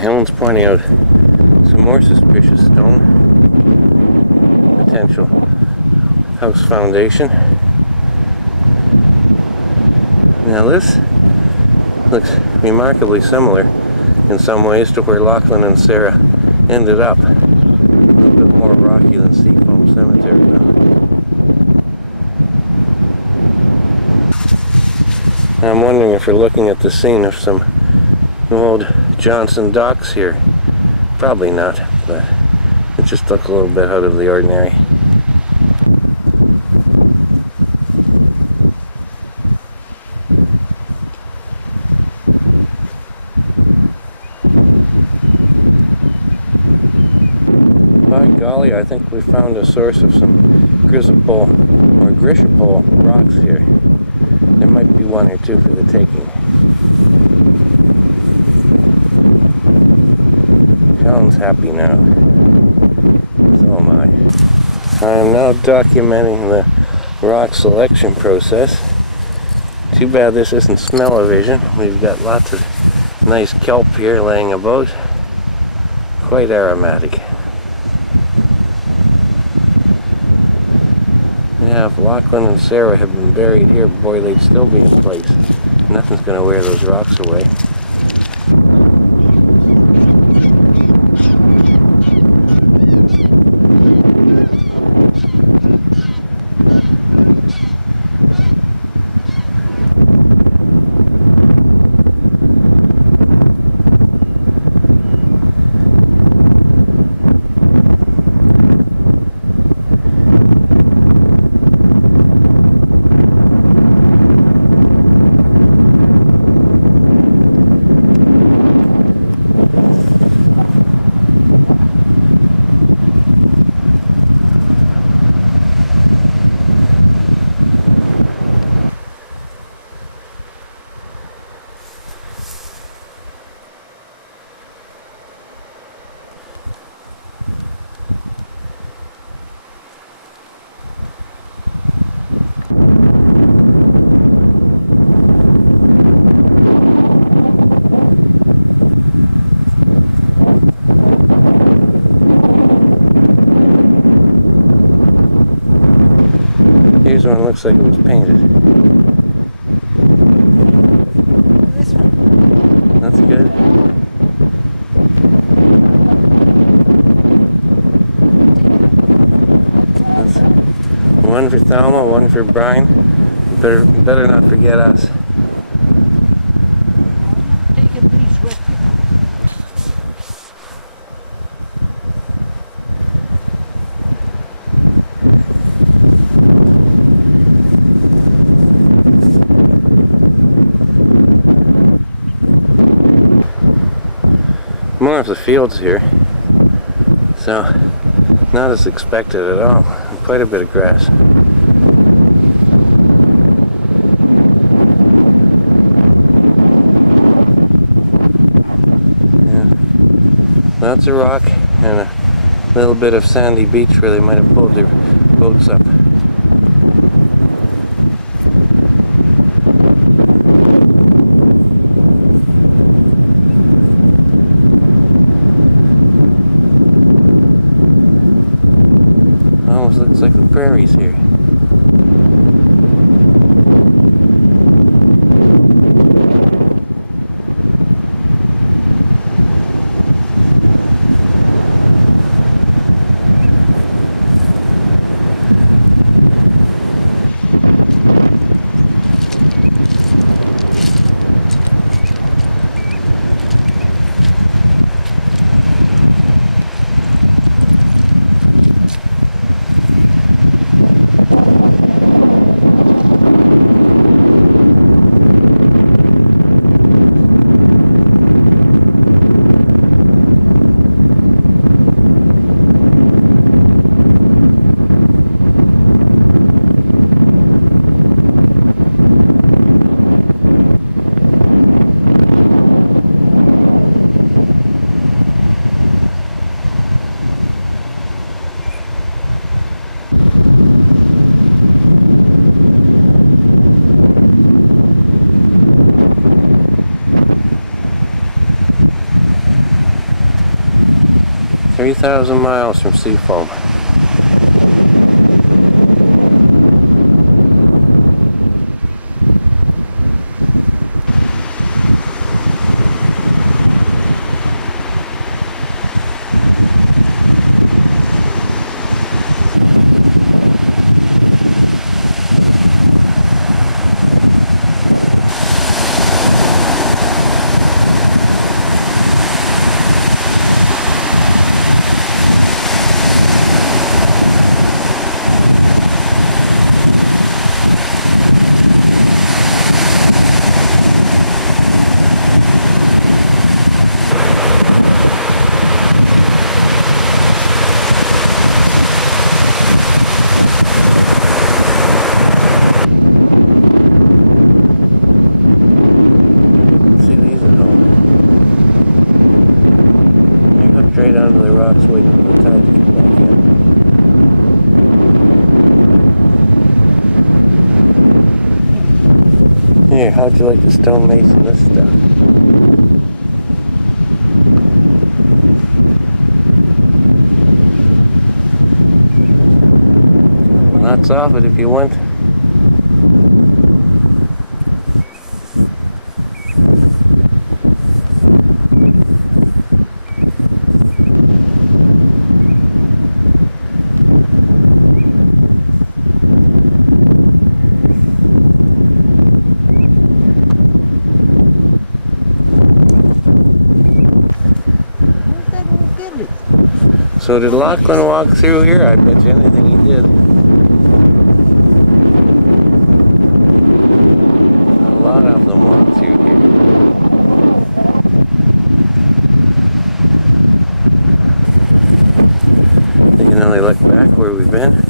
Helen's pointing out some more suspicious stone. Potential house foundation. Now this looks remarkably similar in some ways to where Lachlan and Sarah ended up. A little bit more rocky than Seafoam Cemetery. I'm wondering if we're looking at the scene of some old Johnson docks here. Probably not, but it just looked a little bit out of the ordinary. By golly, I think we found a source of some Griswold or Griswold rocks here. There might be one or two for the taking. Happy now. So am I. I am now documenting the rock selection process. Too bad this isn't smell-o-vision. We've got lots of nice kelp here laying about. Quite aromatic. Yeah, if Lachlan and Sarah had been buried here, boy, they'd still be in place. Nothing's going to wear those rocks away. Looks like it was painted. That's good. That's one for Thelma, one for Brian. Better not forget us. More of the fields here, so not as expected at all. Quite a bit of grass. Yeah. Lots of rock and a little bit of sandy beach where they might have pulled their boats up. Prairies here. 3,000 miles from Seafoam. How'd you like the stonemason this stuff? Lots of it if you want. So did Lachlan walk through here? I bet you anything he did. A lot of them walk through here. You can only look back where we've been.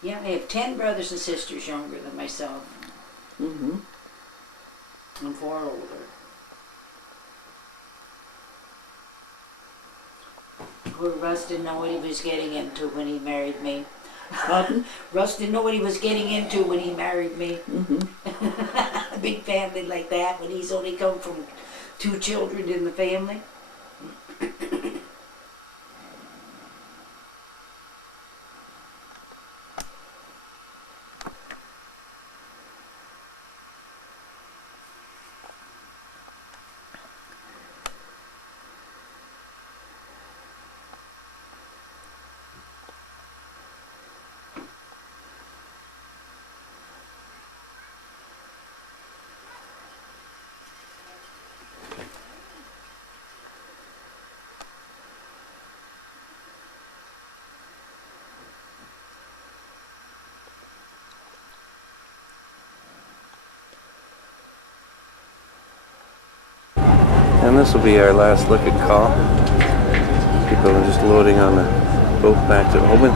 Yeah, I have 10 brothers and sisters younger than myself. Mm-hmm. And 4 older. Poor Russ didn't know what he was getting into when he married me. Pardon? Russ didn't know what he was getting into when he married me. Mm-hmm. A big family like that, when he's only come from 2 children in the family. And this will be our last look at Coll. People are just loading on the boat back to Oban.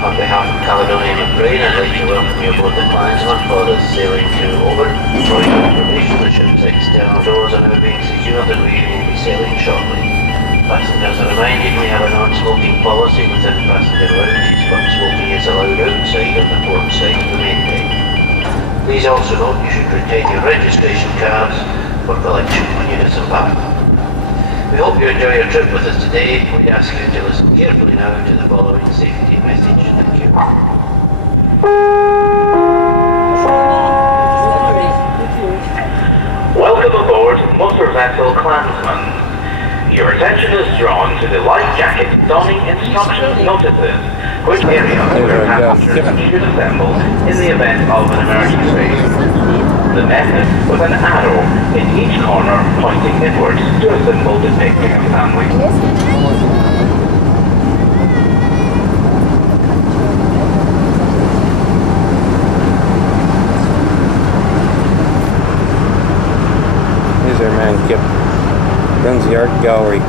On behalf of Caledonian Ukraine, I'd like to welcome you aboard the Clansman for the sailing to Oban. For your information, the ship's external doors are now being secured and we will be sailing shortly. Passengers are reminded we have a non-smoking policy within passenger lounges, but smoking is allowed outside on the port side of the main deck. Please also note you should retain your registration cards for collection when you disembark. We hope you enjoy your trip with us today. We ask you to listen carefully now to the following safety message. Thank you. Welcome aboard motor vessel Clansman. Your attention is drawn to the life jacket donning instructions. Instructions noted this, which area where passengers should assemble in the event of an emergency. The method with an arrow in each corner pointing inwards to a symbol depicting a family. Here's our man Kip. Runs the art gallery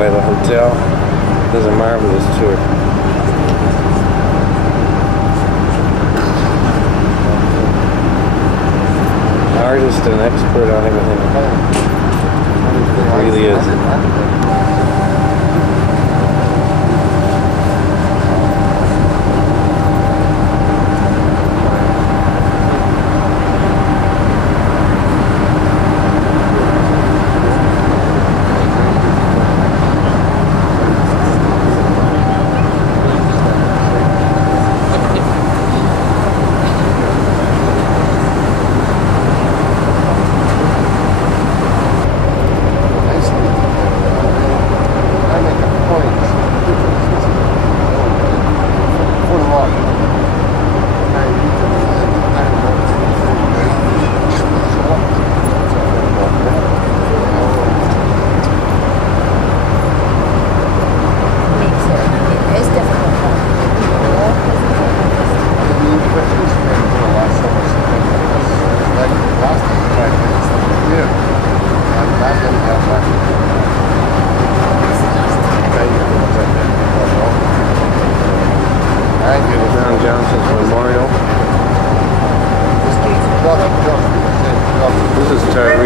by the hotel. Does a marvelous tour. Artist and expert on everything. It really is.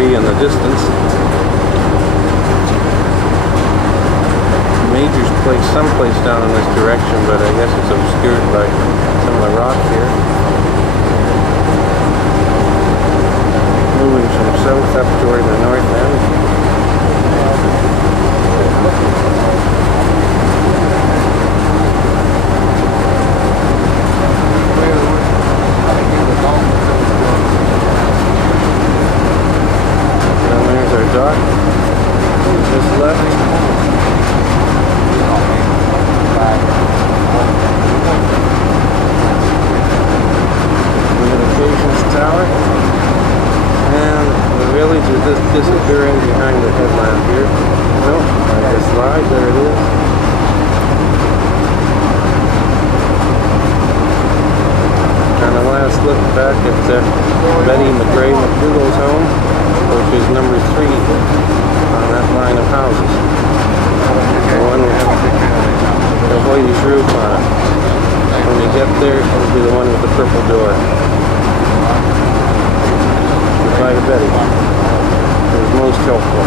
In the distance. Major's place someplace down in this direction, but I guess it's obscured by some of the rock here. Moving from south up toward the north end. Disappearing behind the headland here. Nope, like a slide, there it is. And a last look back at Betty McGray McDougall's home, which is number 3 on that line of houses. The one with the Hoy's roof on it. When you get there, it'll be the one with the purple door. Goodbye to Betty. It was most helpful.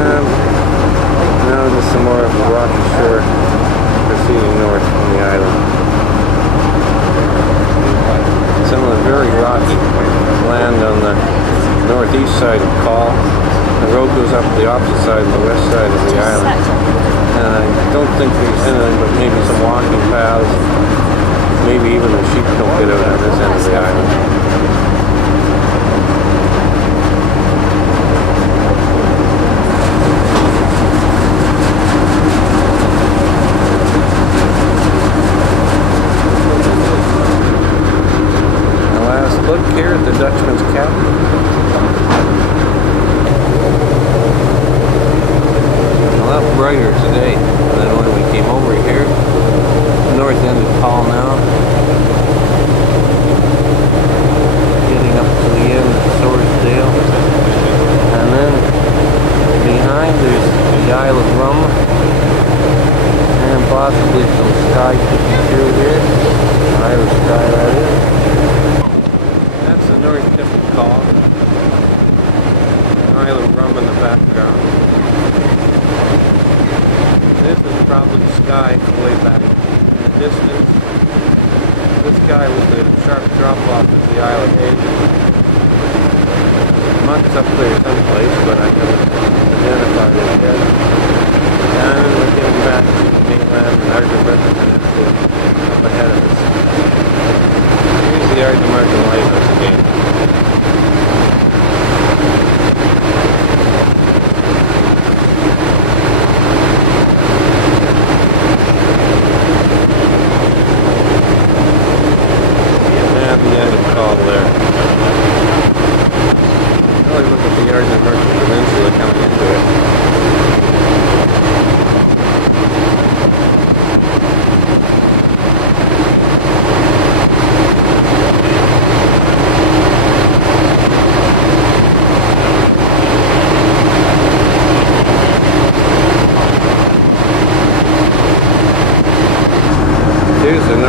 And now just some more of the rocky shore proceeding north from the island. Some of the very rocky land on the northeast side of Coll. The road goes up the opposite side and the west side of the island. And I don't think there's anything but maybe some walking paths. Maybe even the sheep don't get out on this end of the island. Look here at the Dutchman's Cap. A lot brighter today than when we came over here. North end of Coll now. Getting up to the end of Sorsdale. And then behind there's the Isle of Mull. And possibly some sky peeking through here. Irish sky, that is. That's the north tip of Coll. Isle of Mull in the background. This is probably sky way back in the distance. This guy with the sharp drop-off is the Isle of Mull. Munk's up there someplace, but I haven't identified it yet. And we're getting back to the mainland and Ardnamurchan Peninsula up ahead of us.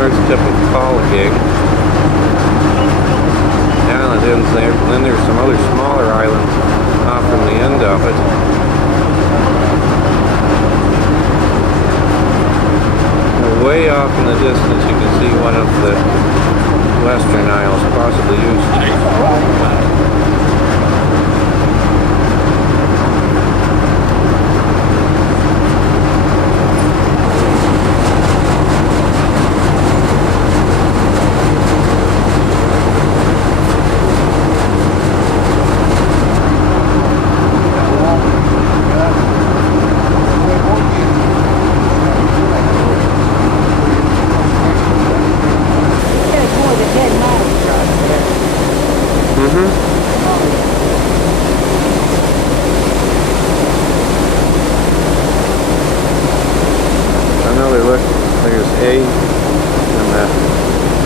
north tip of Coll here. Island ends there, and then there's some other smaller islands off from the end of it. Way off in the distance you can see one of the western isles, possibly used.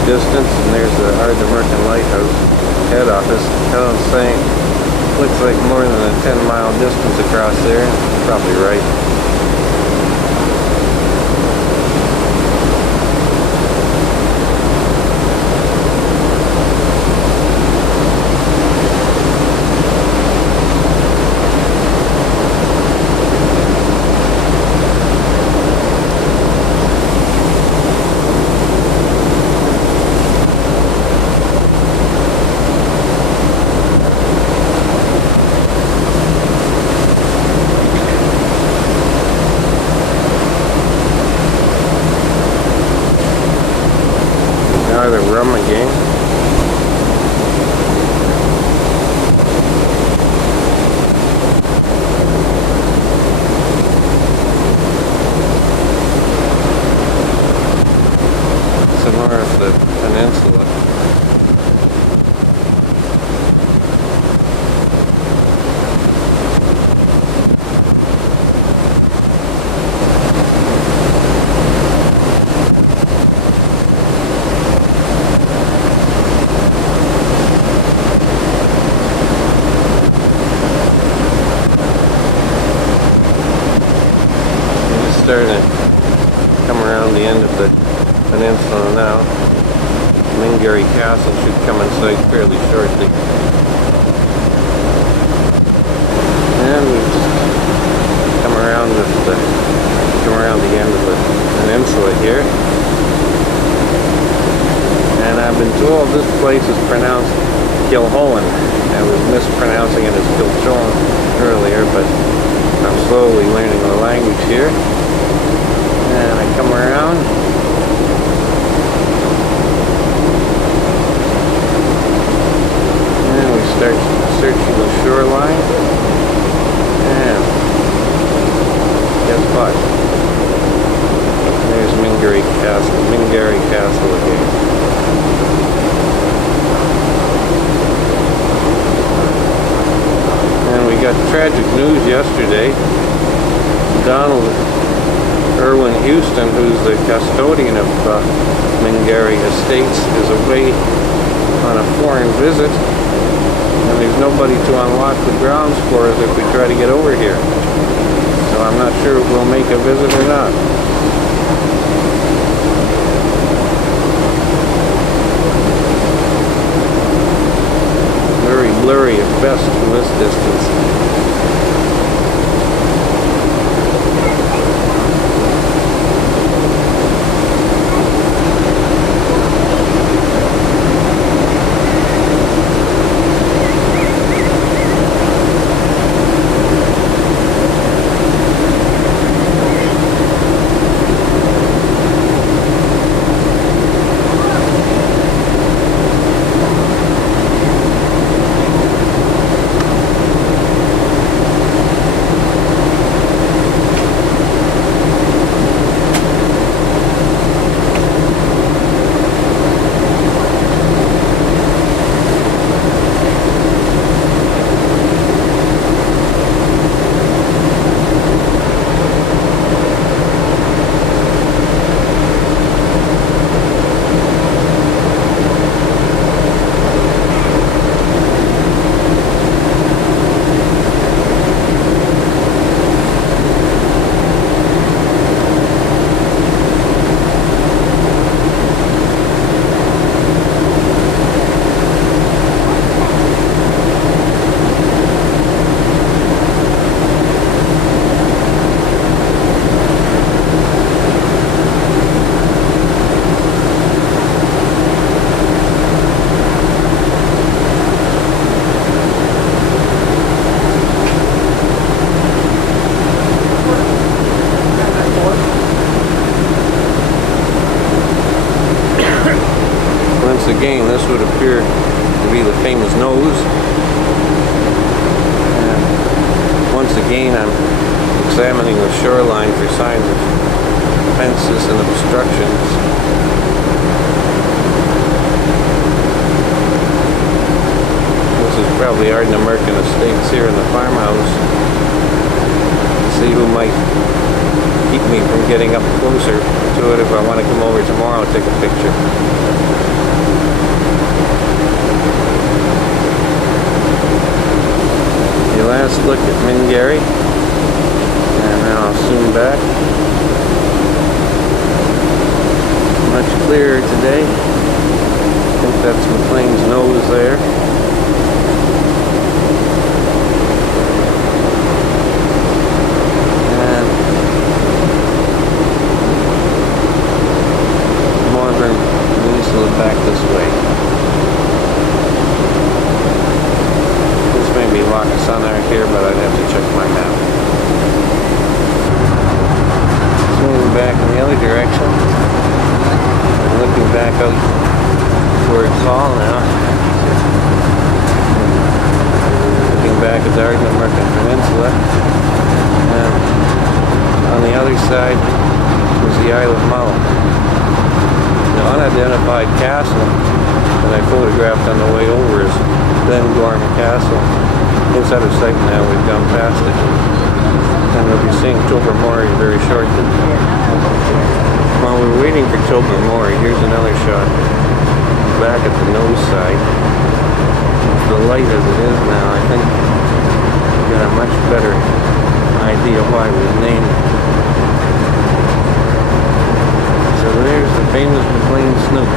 Distance, and there's the Ardnamurchan Lighthouse head office. I'm saying looks like more than a 10-mile distance across there. Probably right. The rum again. Some more of the peninsula. Starting to come around the end of the peninsula now. Mingarry Castle should come in sight fairly shortly. And we've come around the end of the peninsula here. And I've been told this place is pronounced Kilhollan. I was mispronouncing it as Kilcholan earlier, but I'm slowly learning the language here. And I come around. And we start searching the shoreline. And guess what? There's Mingarry Castle again. And we got tragic news yesterday. Donald Irwin Houston, who's the custodian of Mingarry Estates, is away on a foreign visit, and there's nobody to unlock the grounds for us if we try to get over here. So I'm not sure if we'll make a visit or not. Very blurry at best from this distance. would appear to be the famous nose. And once again, I'm examining the shoreline for signs of fences and obstructions. This is probably Ardnamurchan Estates here in the farmhouse. See who might keep me from getting up closer to it if I want to come over tomorrow and take a picture. The last look at Mingarry, and then I'll zoom back. Much clearer today. I think that's McLean's nose there. And Ardnamurchan Peninsula back this way. This may be Loch Sonnar here, but I'd have to check my map. Moving back in the other direction. I'm looking back out towards Coll now. Looking back at the Ardnamurchan Peninsula. And on the other side was the Isle of Mull. The unidentified castle that I photographed on the way over is Mingarry Castle. It's out of sight now, we've gone past it. And we'll be seeing Tobermory very shortly. While we're waiting for Tobermory, here's another shot back at the nose side. The light as it is now, I think we got a much better idea why it was named. So there's the famous McLean snook.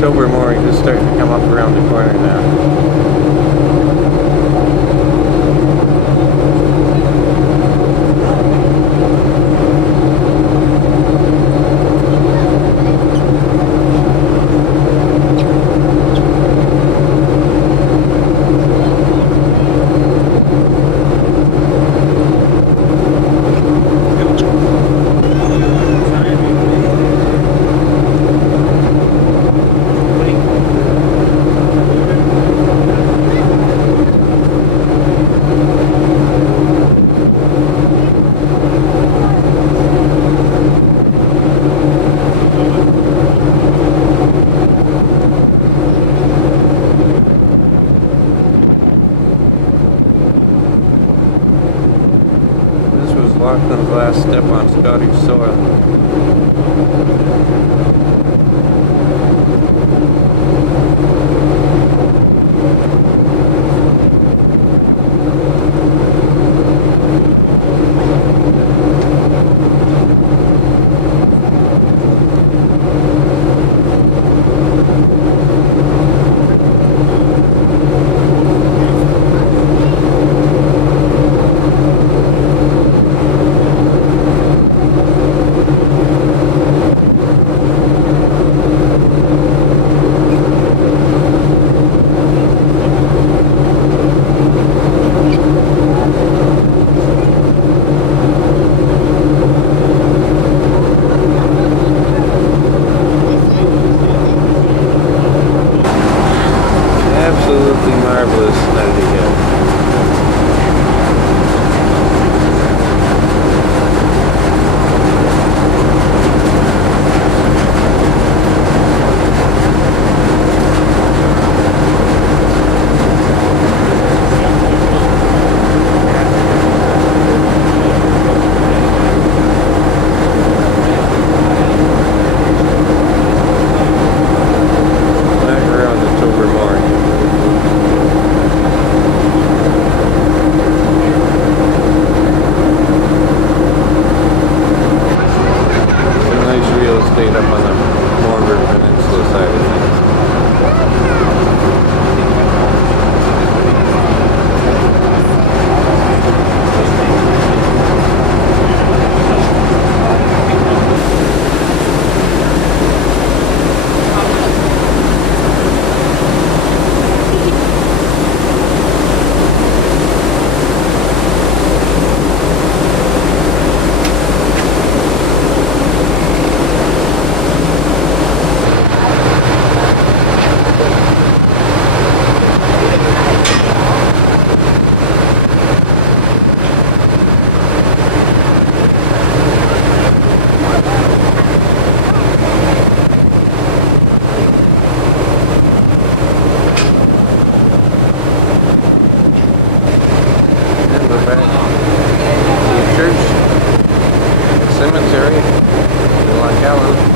Tobermory is starting to come up around the corner now. Last step on Scottish soil. Mingarry. Good luck, Ellen.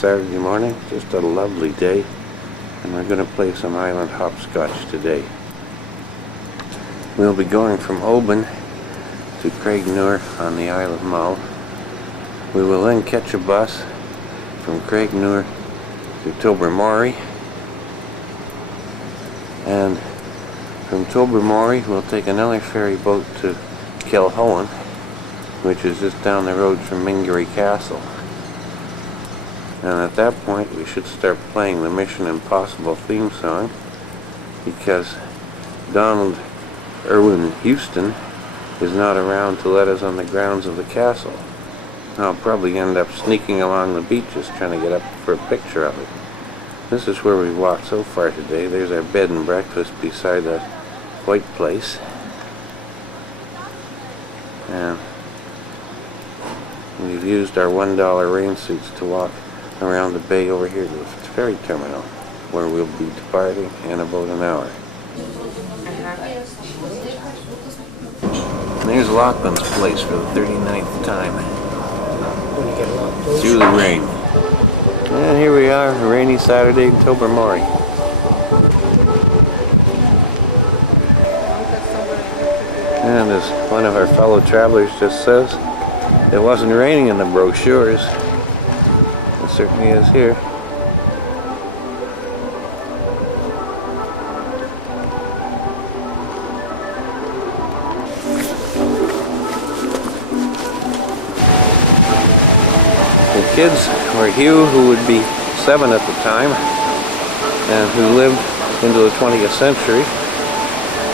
Saturday morning. Just a lovely day. And we're going to play some island hopscotch today. We'll be going from Oban to Craignure on the Isle of Mull. We will then catch a bus from Craignure to Tobermory. And from Tobermory we'll take another ferry boat to Kilhoan, which is just down the road from Mingarry Castle. And at that point we should start playing the Mission Impossible theme song, because Donald Irwin Houston is not around to let us on the grounds of the castle. I'll probably end up sneaking along the beaches trying to get up for a picture of it. This is where we walked so far today. There's our bed and breakfast beside that white place. And we've used our $1 rain suits to walk around the bay over here to the ferry terminal, where we'll be departing in about an hour. And there's Lachlan's place for the 39th time. Through the rain. And here we are, a rainy Saturday in Tobermory. And as one of our fellow travelers just says, it wasn't raining in the brochures. It certainly is here. The kids were Hugh, who would be 7 at the time, and who lived into the 20th century.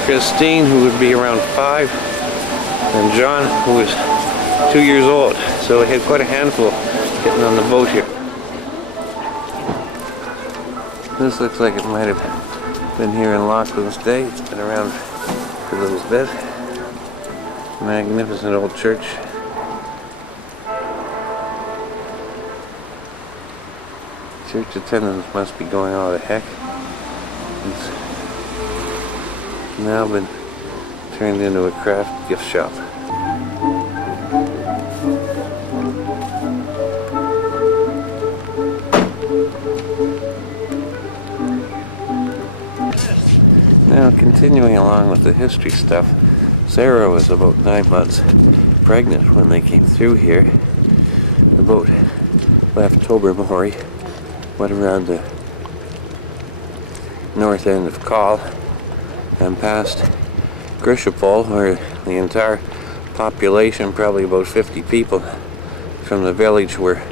Christine, who would be around 5, and John, who was 2 years old. So we had quite a handful getting on the boat here. This looks like it might have been here in Lachlan's day. It's been around for a little bit. Magnificent old church. Church attendance must be going all the heck. It's now been turned into a craft gift shop. Now continuing along with the history stuff, Sarah was about 9 months pregnant when they came through here. The boat left Tobermory, went around the north end of Coll and past Grishapole, where the entire population, probably about 50 people from the village, were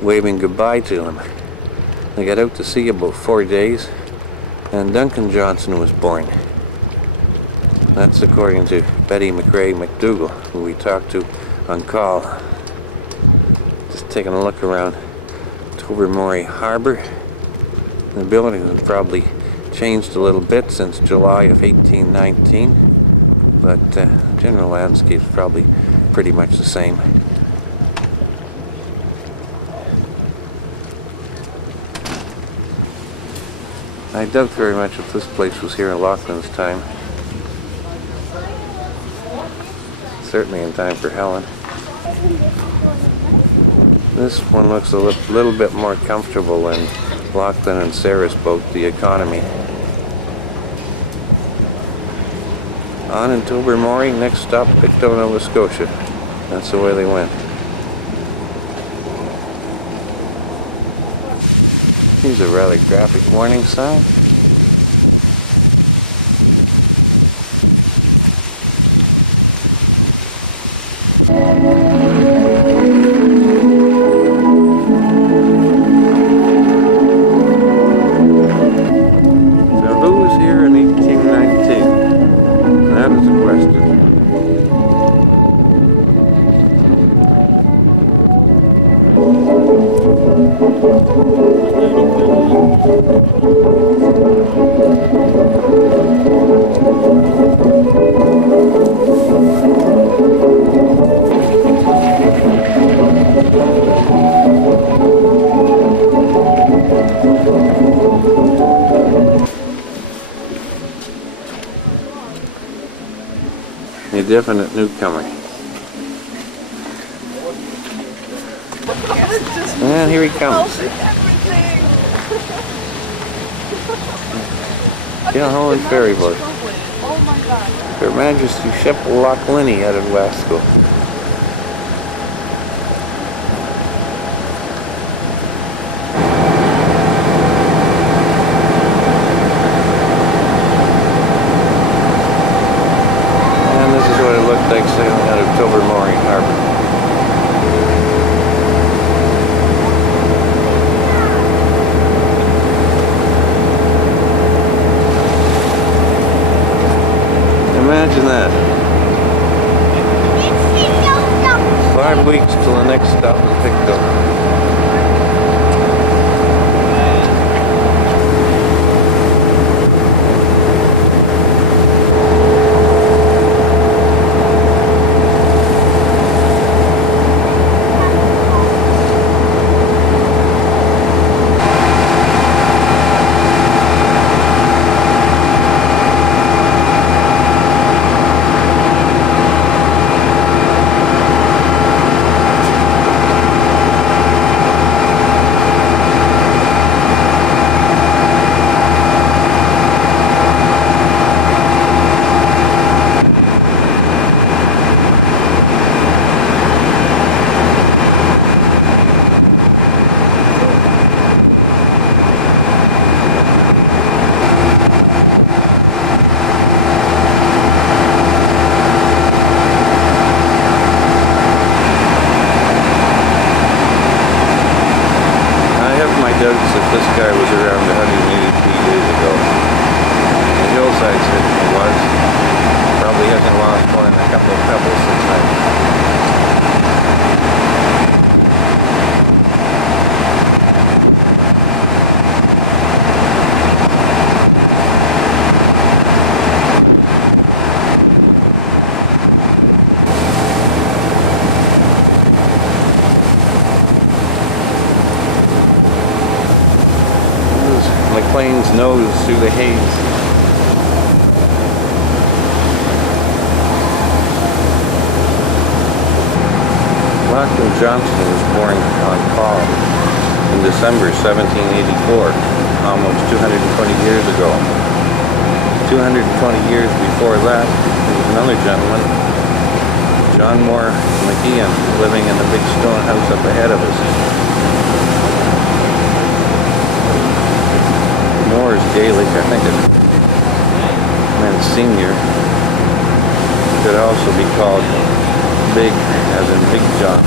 waving goodbye to them. They got out to sea about 4 days, and Duncan Johnson was born. That's according to Betty McRae McDougall, who we talked to on Coll. Just taking a look around Tobermory Harbour. The building has probably changed a little bit since July of 1819, but the general landscape is probably pretty much the same. I doubt very much if this place was here in Lachlan's time. Certainly in time for Helen. This one looks a little bit more comfortable than Lachlan and Sarah's boat, the Economy. On in Tobermory, next stop Pictou, Nova Scotia. That's the way they went. Here's a rather graphic warning sign. A definite newcomer. And here he comes. Gilholland ferry boat. Her Majesty Ship Loch Linney out of Glasgow. And this is what it looked like sailing out of Tobermory Harbour. Imagine that. 5 weeks till the next stop in Pictou. This guy was around 183 years ago. The hillside certainly was. Probably hasn't lost more than a couple of pebbles since then. Plane's nose through the haze. Lachlan Johnson was born on Coll in December 1784, almost 220 years ago. 220 years before that, there was another gentleman, John Moore McGeehan, living in the big stone house up ahead of us. Moore's Gaelic, I think it meant senior. Could also be called Big, as in Big John.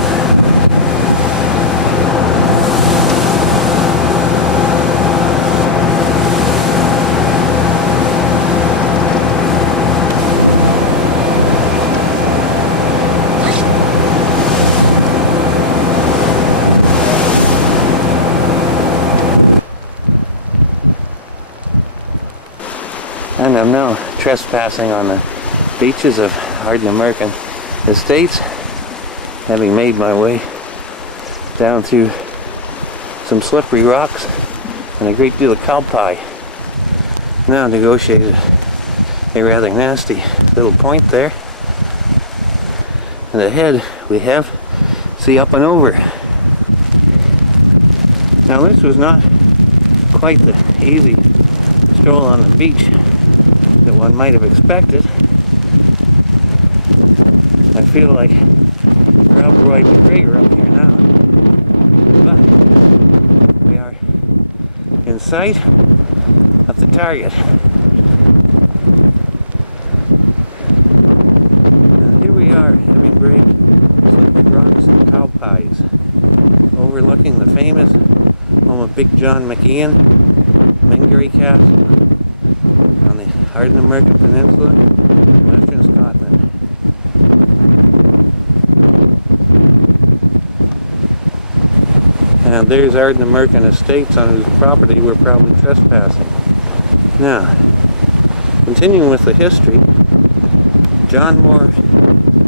And I'm now trespassing on the beaches of Ardnamurchan Estates, having made my way down through some slippery rocks and a great deal of cow pie. Now negotiated a rather nasty little point there, and ahead we have the up and over. Now this was not quite the easy stroll on the beach that one might have expected. I feel like we're up right McGregor up here now, but we are in sight of the target. And here we are in Mingarry rocks and cow pies, overlooking the famous home of Big John McGeehan, Mingarry Castle, on the Ardnamurchan Peninsula, western Scotland. And there's Ardnamurchan Estates, on whose property we're probably trespassing. Now, continuing with the history, John Moore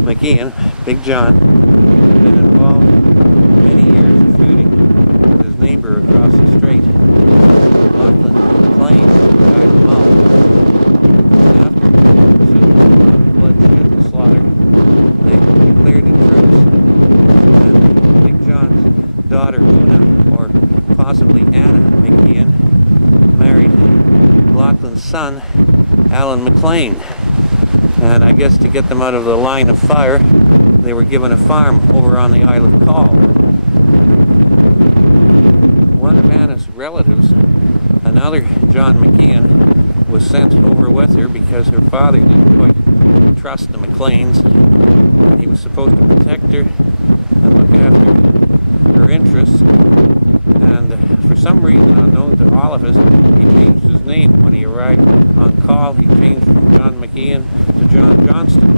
McGeehan, Big John, has been involved in many years of feuding with his neighbor across the strait, son Alan McLean. And I guess to get them out of the line of fire, they were given a farm over on the Isle of Coll. One of Anna's relatives, another John McKeon, was sent over with her because her father didn't quite trust the McLeans. He was supposed to protect her and look after her interests. And for some reason unknown to all of us, he changed his name. When he arrived on Coll, he changed from John McKeon to John Johnston.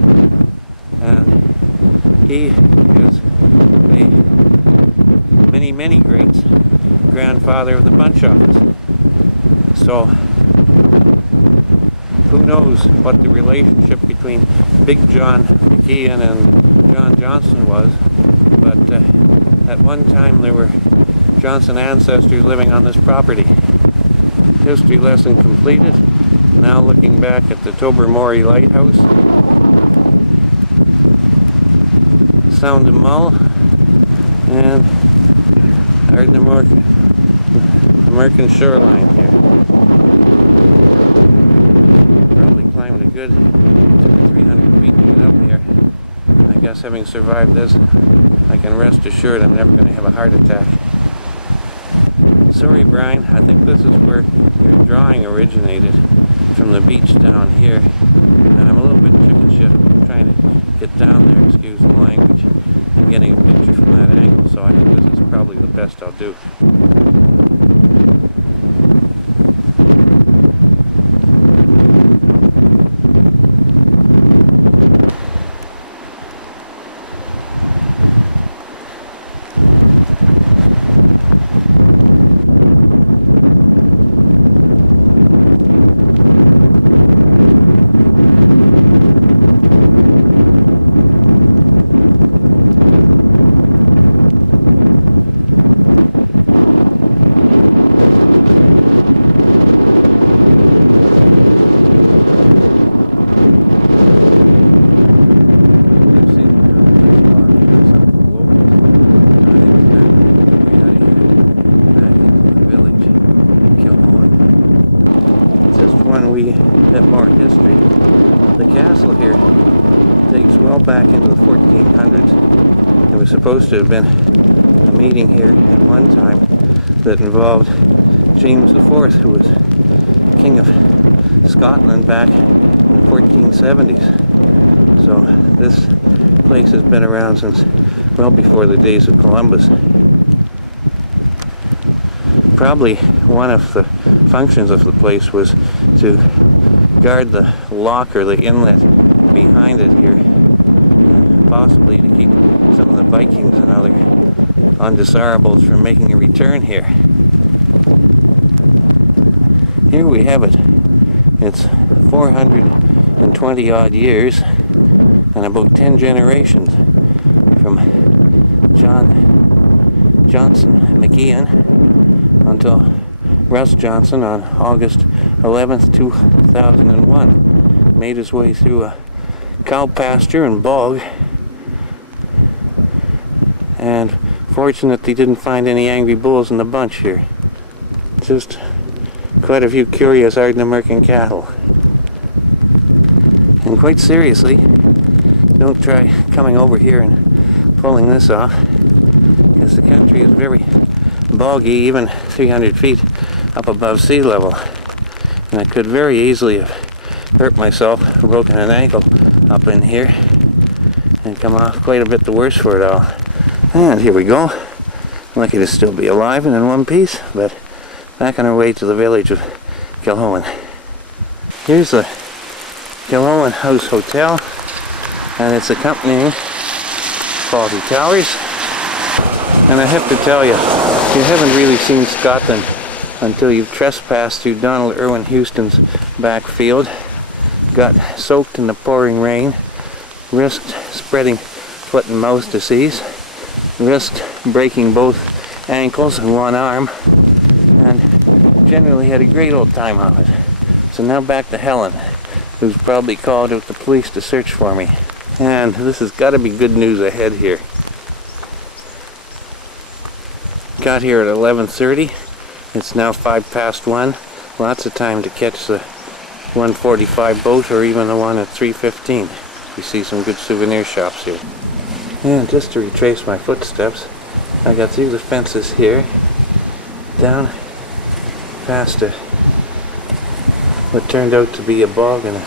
And he is a many greats grandfather of the Bunshaws. So who knows what the relationship between Big John McKeon and John Johnston was, but at one time there were Johnson ancestors living on this property. History lesson completed. Now looking back at the Tobermory Lighthouse, Sound of Mull, and Ardnamurchan shoreline here. Probably climbed a good 300 feet to get up here. I guess having survived this, I can rest assured I'm never going to have a heart attack. Sorry, Brian, I think this is where your drawing originated, from the beach down here. And I'm a little bit chicken shit trying to get down there, excuse the language, and getting a picture from that angle, so I think this is probably the best I'll do. To have been a meeting here at one time that involved James IV, who was King of Scotland back in the 1470s. So this place has been around since well before the days of Columbus. Probably one of the functions of the place was to guard the lock or the inlet behind it here, possibly to keep some of the Vikings and other undesirables from making a return here. Here we have it. It's 420 odd years and about 10 generations from John Johnson McKeon until Russ Johnson on August 11th, 2001 made his way through a cow pasture and bog, and fortunate he didn't find any angry bulls in the bunch here. Just quite a few curious Ardnamurchan cattle. And quite seriously, don't try coming over here and pulling this off, because the country is very boggy, even 300 feet up above sea level. And I could very easily have hurt myself, broken an ankle up in here, and come off quite a bit the worse for it all. And here we go. Lucky to still be alive and in one piece, but back on our way to the village of Kilhowan. Here's the Kilhowan House Hotel and its accompanying Faulty Towers. And I have to tell you, you haven't really seen Scotland until you've trespassed through Donald Irwin Houston's backfield, got soaked in the pouring rain, risked spreading foot and mouth disease, risked breaking both ankles and one arm, and generally had a great old time of it. So now back to Helen, who's probably called out the police to search for me. And this has got to be good news ahead here. Got here at 11:30. It's now 1:05. Lots of time to catch the 145 boat or even the one at 315. You see some good souvenir shops here. And just to retrace my footsteps, I got through the fences here, down past what turned out to be a bog and a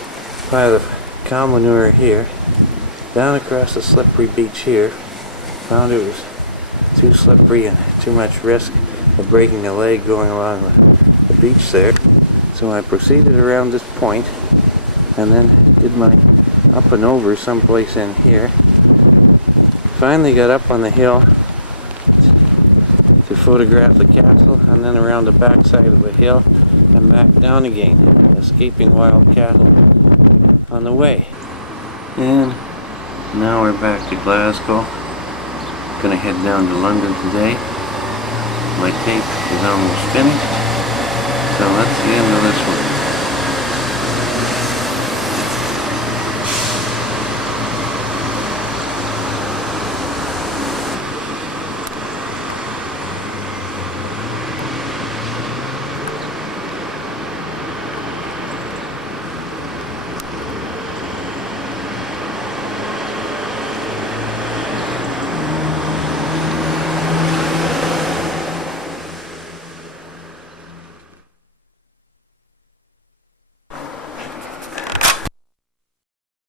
pile of cow manure here, down across the slippery beach here. Found it was too slippery and too much risk of breaking a leg going along the beach there. So I proceeded around this point and then did my up and over someplace in here. Finally got up on the hill to photograph the castle, and then around the back side of the hill and back down again, escaping wild cattle on the way. And now we're back to Glasgow. Gonna head down to London today. My tape is almost finished, so that's the end of this one.